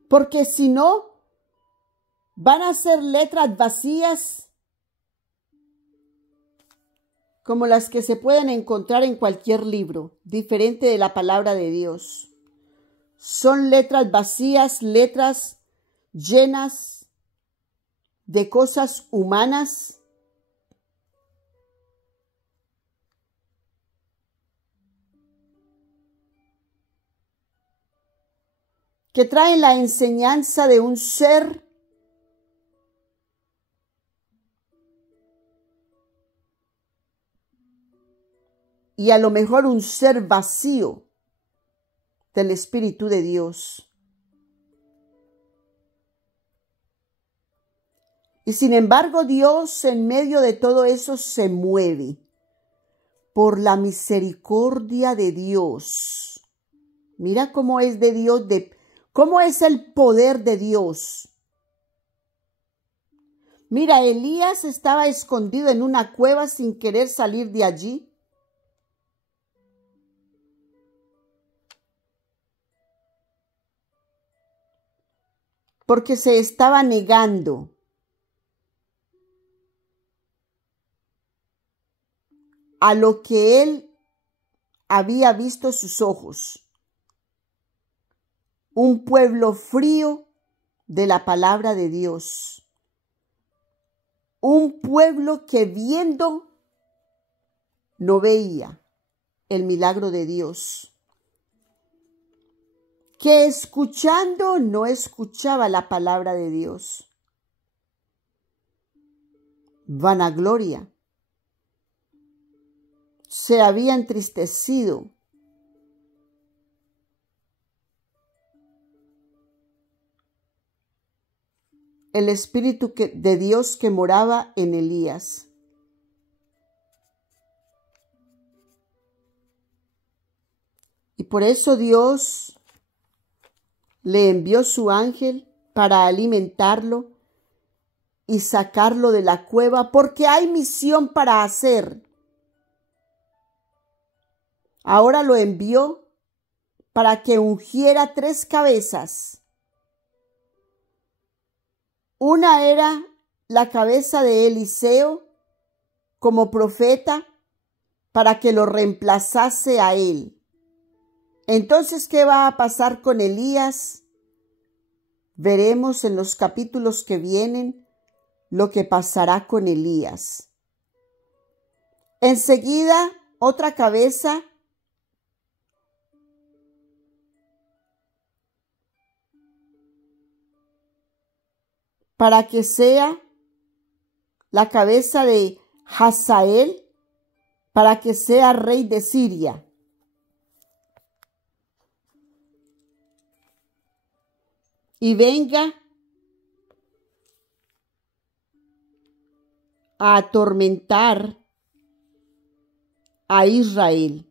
Porque si no, van a ser letras vacías como las que se pueden encontrar en cualquier libro, diferente de la palabra de Dios. Son letras vacías, letras llenas de cosas humanas, que traen la enseñanza de un ser y a lo mejor un ser vacío del Espíritu de Dios. Y sin embargo, Dios en medio de todo eso se mueve por la misericordia de Dios. Mira cómo es de Dios, cómo es el poder de Dios. Mira, Elías estaba escondido en una cueva sin querer salir de allí. Porque se estaba negando a lo que él había visto sus ojos. Un pueblo frío de la palabra de Dios. Un pueblo que viendo no veía el milagro de Dios. Que escuchando no escuchaba la palabra de Dios. Vanagloria. Se había entristecido. El Espíritu de Dios que moraba en Elías. Y por eso Dios le envió su ángel para alimentarlo y sacarlo de la cueva, porque hay misión para hacer. Ahora lo envió para que ungiera 3 cabezas. Una era la cabeza de Eliseo como profeta para que lo reemplazase a él. Entonces, ¿qué va a pasar con Elías? Veremos en los capítulos que vienen lo que pasará con Elías. Enseguida, otra cabeza para que sea la cabeza de Hazael, para que sea rey de Siria. Y venga a atormentar a Israel.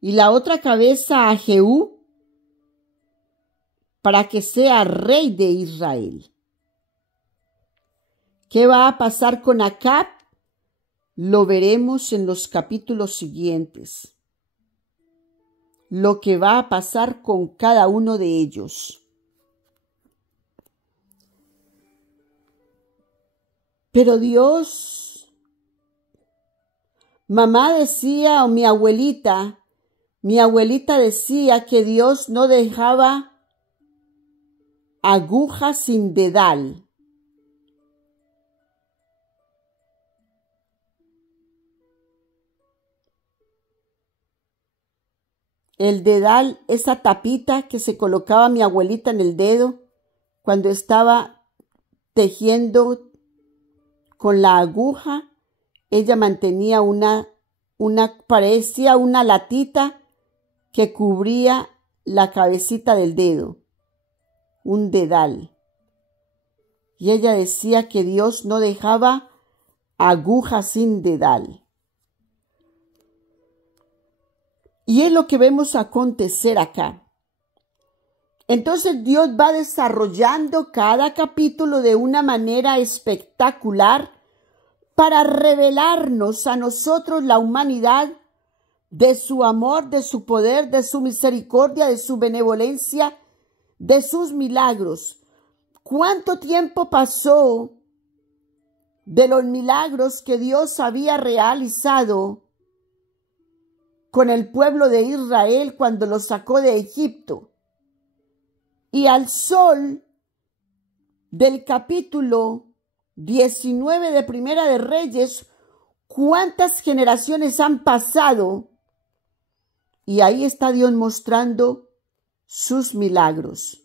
Y la otra cabeza a Jehú, para que sea rey de Israel. ¿Qué va a pasar con Acab? Lo veremos en los capítulos siguientes. Lo que va a pasar con cada uno de ellos. Pero Dios, mamá decía, o mi abuelita decía que Dios no dejaba aguja sin dedal. El dedal, esa tapita que se colocaba mi abuelita en el dedo cuando estaba tejiendo con la aguja, ella mantenía parecía una latita que cubría la cabecita del dedo, un dedal. Y ella decía que Dios no dejaba aguja sin dedal. Y es lo que vemos acontecer acá. Entonces Dios va desarrollando cada capítulo de una manera espectacular para revelarnos a nosotros, la humanidad, de su amor, de su poder, de su misericordia, de su benevolencia, de sus milagros. ¿Cuánto tiempo pasó de los milagros que Dios había realizado con el pueblo de Israel cuando los sacó de Egipto? Y al sol del capítulo 19 de Primera de Reyes, ¿cuántas generaciones han pasado? Y ahí está Dios mostrando sus milagros.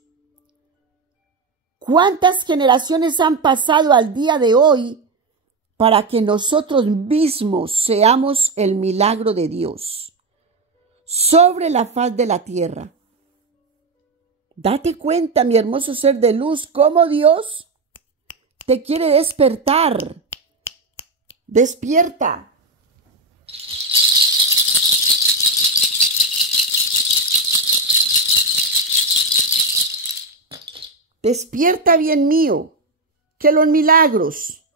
¿Cuántas generaciones han pasado al día de hoy para que nosotros mismos seamos el milagro de Dios sobre la faz de la tierra? Date cuenta, mi hermoso ser de luz, cómo Dios te quiere despertar. Despierta. Despierta, bien mío, que los milagros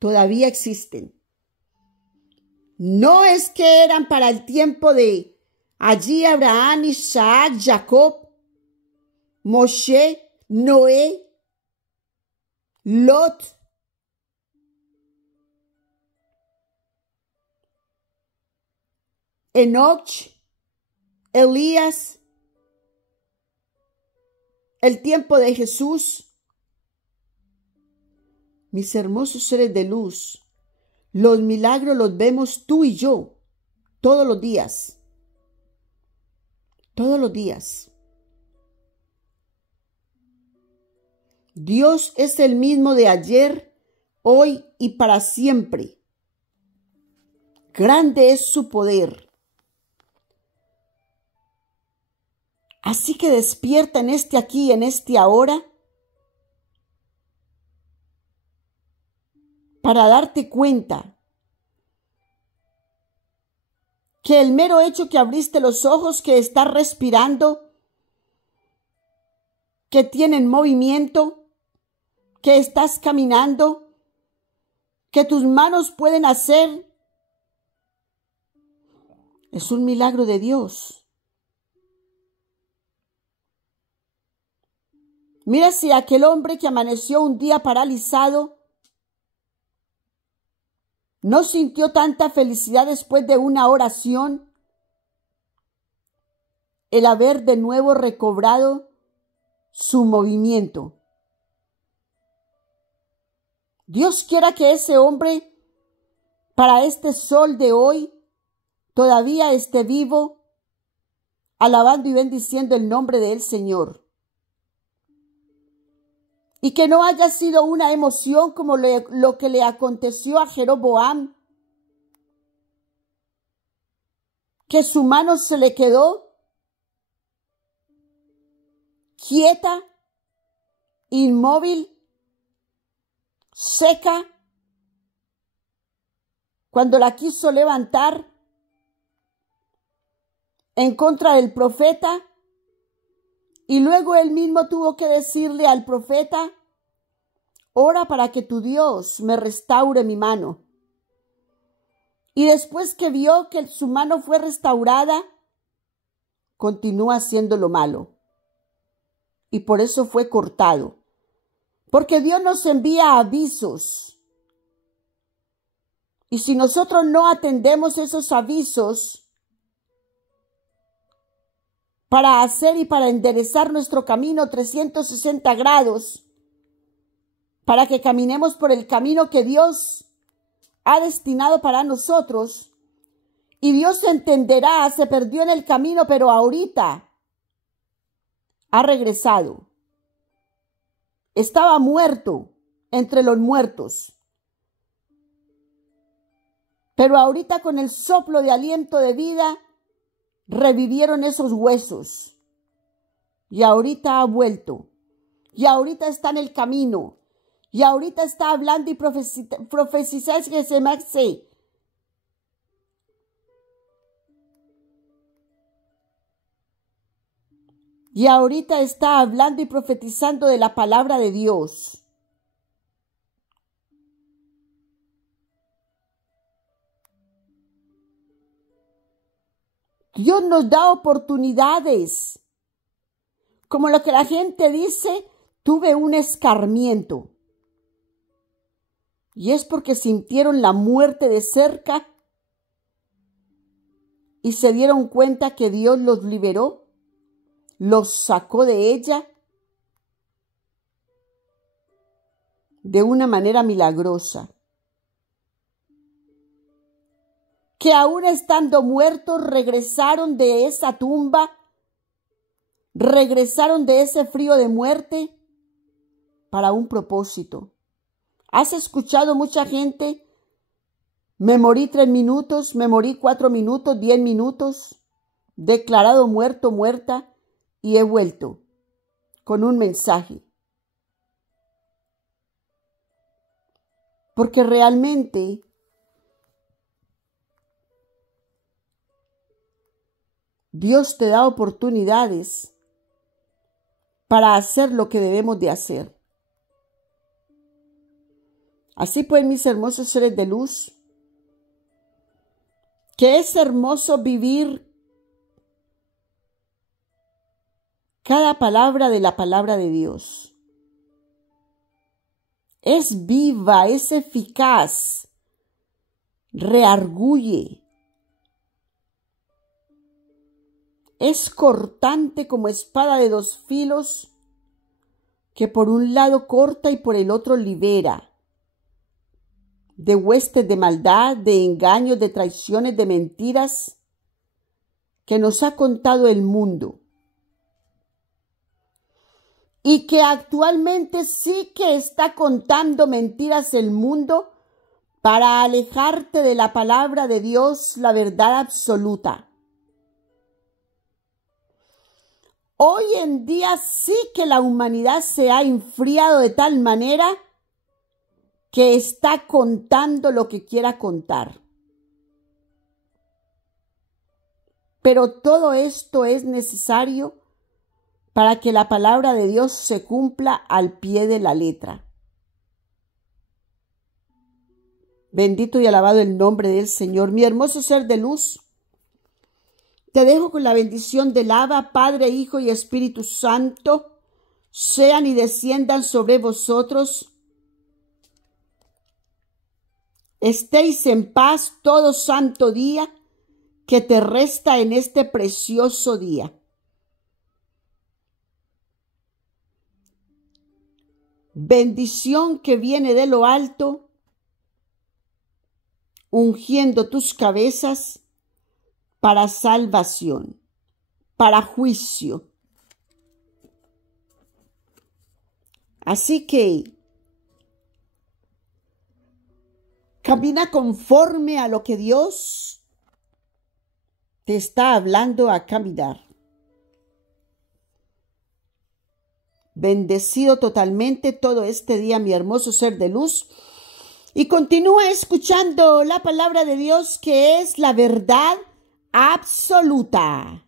todavía existen. No es que eran para el tiempo de allí Abraham, Isaac, Jacob, Moshe, Noé, Lot, Enoch, Elías, el tiempo de Jesús. Mis hermosos seres de luz, los milagros los vemos tú y yo todos los días. Todos los días. Dios es el mismo de ayer, hoy y para siempre. Grande es su poder. Así que despierta en este aquí, en este ahora, para darte cuenta que el mero hecho que abriste los ojos, que estás respirando, que tienen movimiento, que estás caminando, que tus manos pueden hacer, es un milagro de Dios. Mira si aquel hombre que amaneció un día paralizado no sintió tanta felicidad después de una oración, el haber de nuevo recobrado su movimiento. Dios quiera que ese hombre, para este sol de hoy, todavía esté vivo, alabando y bendiciendo el nombre del Señor. Y que no haya sido una emoción como lo que le aconteció a Jeroboam, que su mano se le quedó quieta, inmóvil, seca, cuando la quiso levantar en contra del profeta. Y luego él mismo tuvo que decirle al profeta: ora para que tu Dios me restaure mi mano. Y después que vio que su mano fue restaurada, continúa haciendo lo malo. Y por eso fue cortado. Porque Dios nos envía avisos. Y si nosotros no atendemos esos avisos, para hacer y para enderezar nuestro camino 360 grados, para que caminemos por el camino que Dios ha destinado para nosotros, y Dios entenderá, se perdió en el camino, pero ahorita ha regresado. Estaba muerto entre los muertos, pero ahorita con el soplo de aliento de vida, revivieron esos huesos y ahorita ha vuelto y ahorita está en el camino y ahorita está hablando y profetizando que se me hace. Y ahorita está hablando y profetizando de la palabra de Dios. Dios nos da oportunidades. Como lo que la gente dice, tuve un escarmiento. Y es porque sintieron la muerte de cerca y se dieron cuenta que Dios los liberó, los sacó de ella de una manera milagrosa. Que aún estando muertos regresaron de esa tumba, regresaron de ese frío de muerte para un propósito. ¿Has escuchado mucha gente? Me morí 3 minutos, me morí 4 minutos, 10 minutos, declarado muerto, muerta, y he vuelto con un mensaje. Porque realmente Dios te da oportunidades para hacer lo que debemos de hacer. Así pues, mis hermosos seres de luz, que es hermoso vivir cada palabra de la palabra de Dios. Es viva, es eficaz, rearguye. Es cortante como espada de 2 filos, que por un lado corta y por el otro libera. De huestes de maldad, de engaños, de traiciones, de mentiras, que nos ha contado el mundo. Y que actualmente sí que está contando mentiras el mundo para alejarte de la palabra de Dios, la verdad absoluta. Hoy en día sí que la humanidad se ha enfriado de tal manera que está contando lo que quiera contar. Pero todo esto es necesario para que la palabra de Dios se cumpla al pie de la letra. Bendito y alabado el nombre del Señor. Mi hermoso ser de luz, te dejo con la bendición del Abba, Padre, Hijo y Espíritu Santo, sean y desciendan sobre vosotros. Estéis en paz todo santo día que te resta en este precioso día. Bendición que viene de lo alto, ungiendo tus cabezas para salvación, para juicio. Así que camina conforme a lo que Dios te está hablando a caminar. Bendecido totalmente todo este día, mi hermoso ser de luz. Y continúa escuchando la palabra de Dios, que es la verdad absoluta.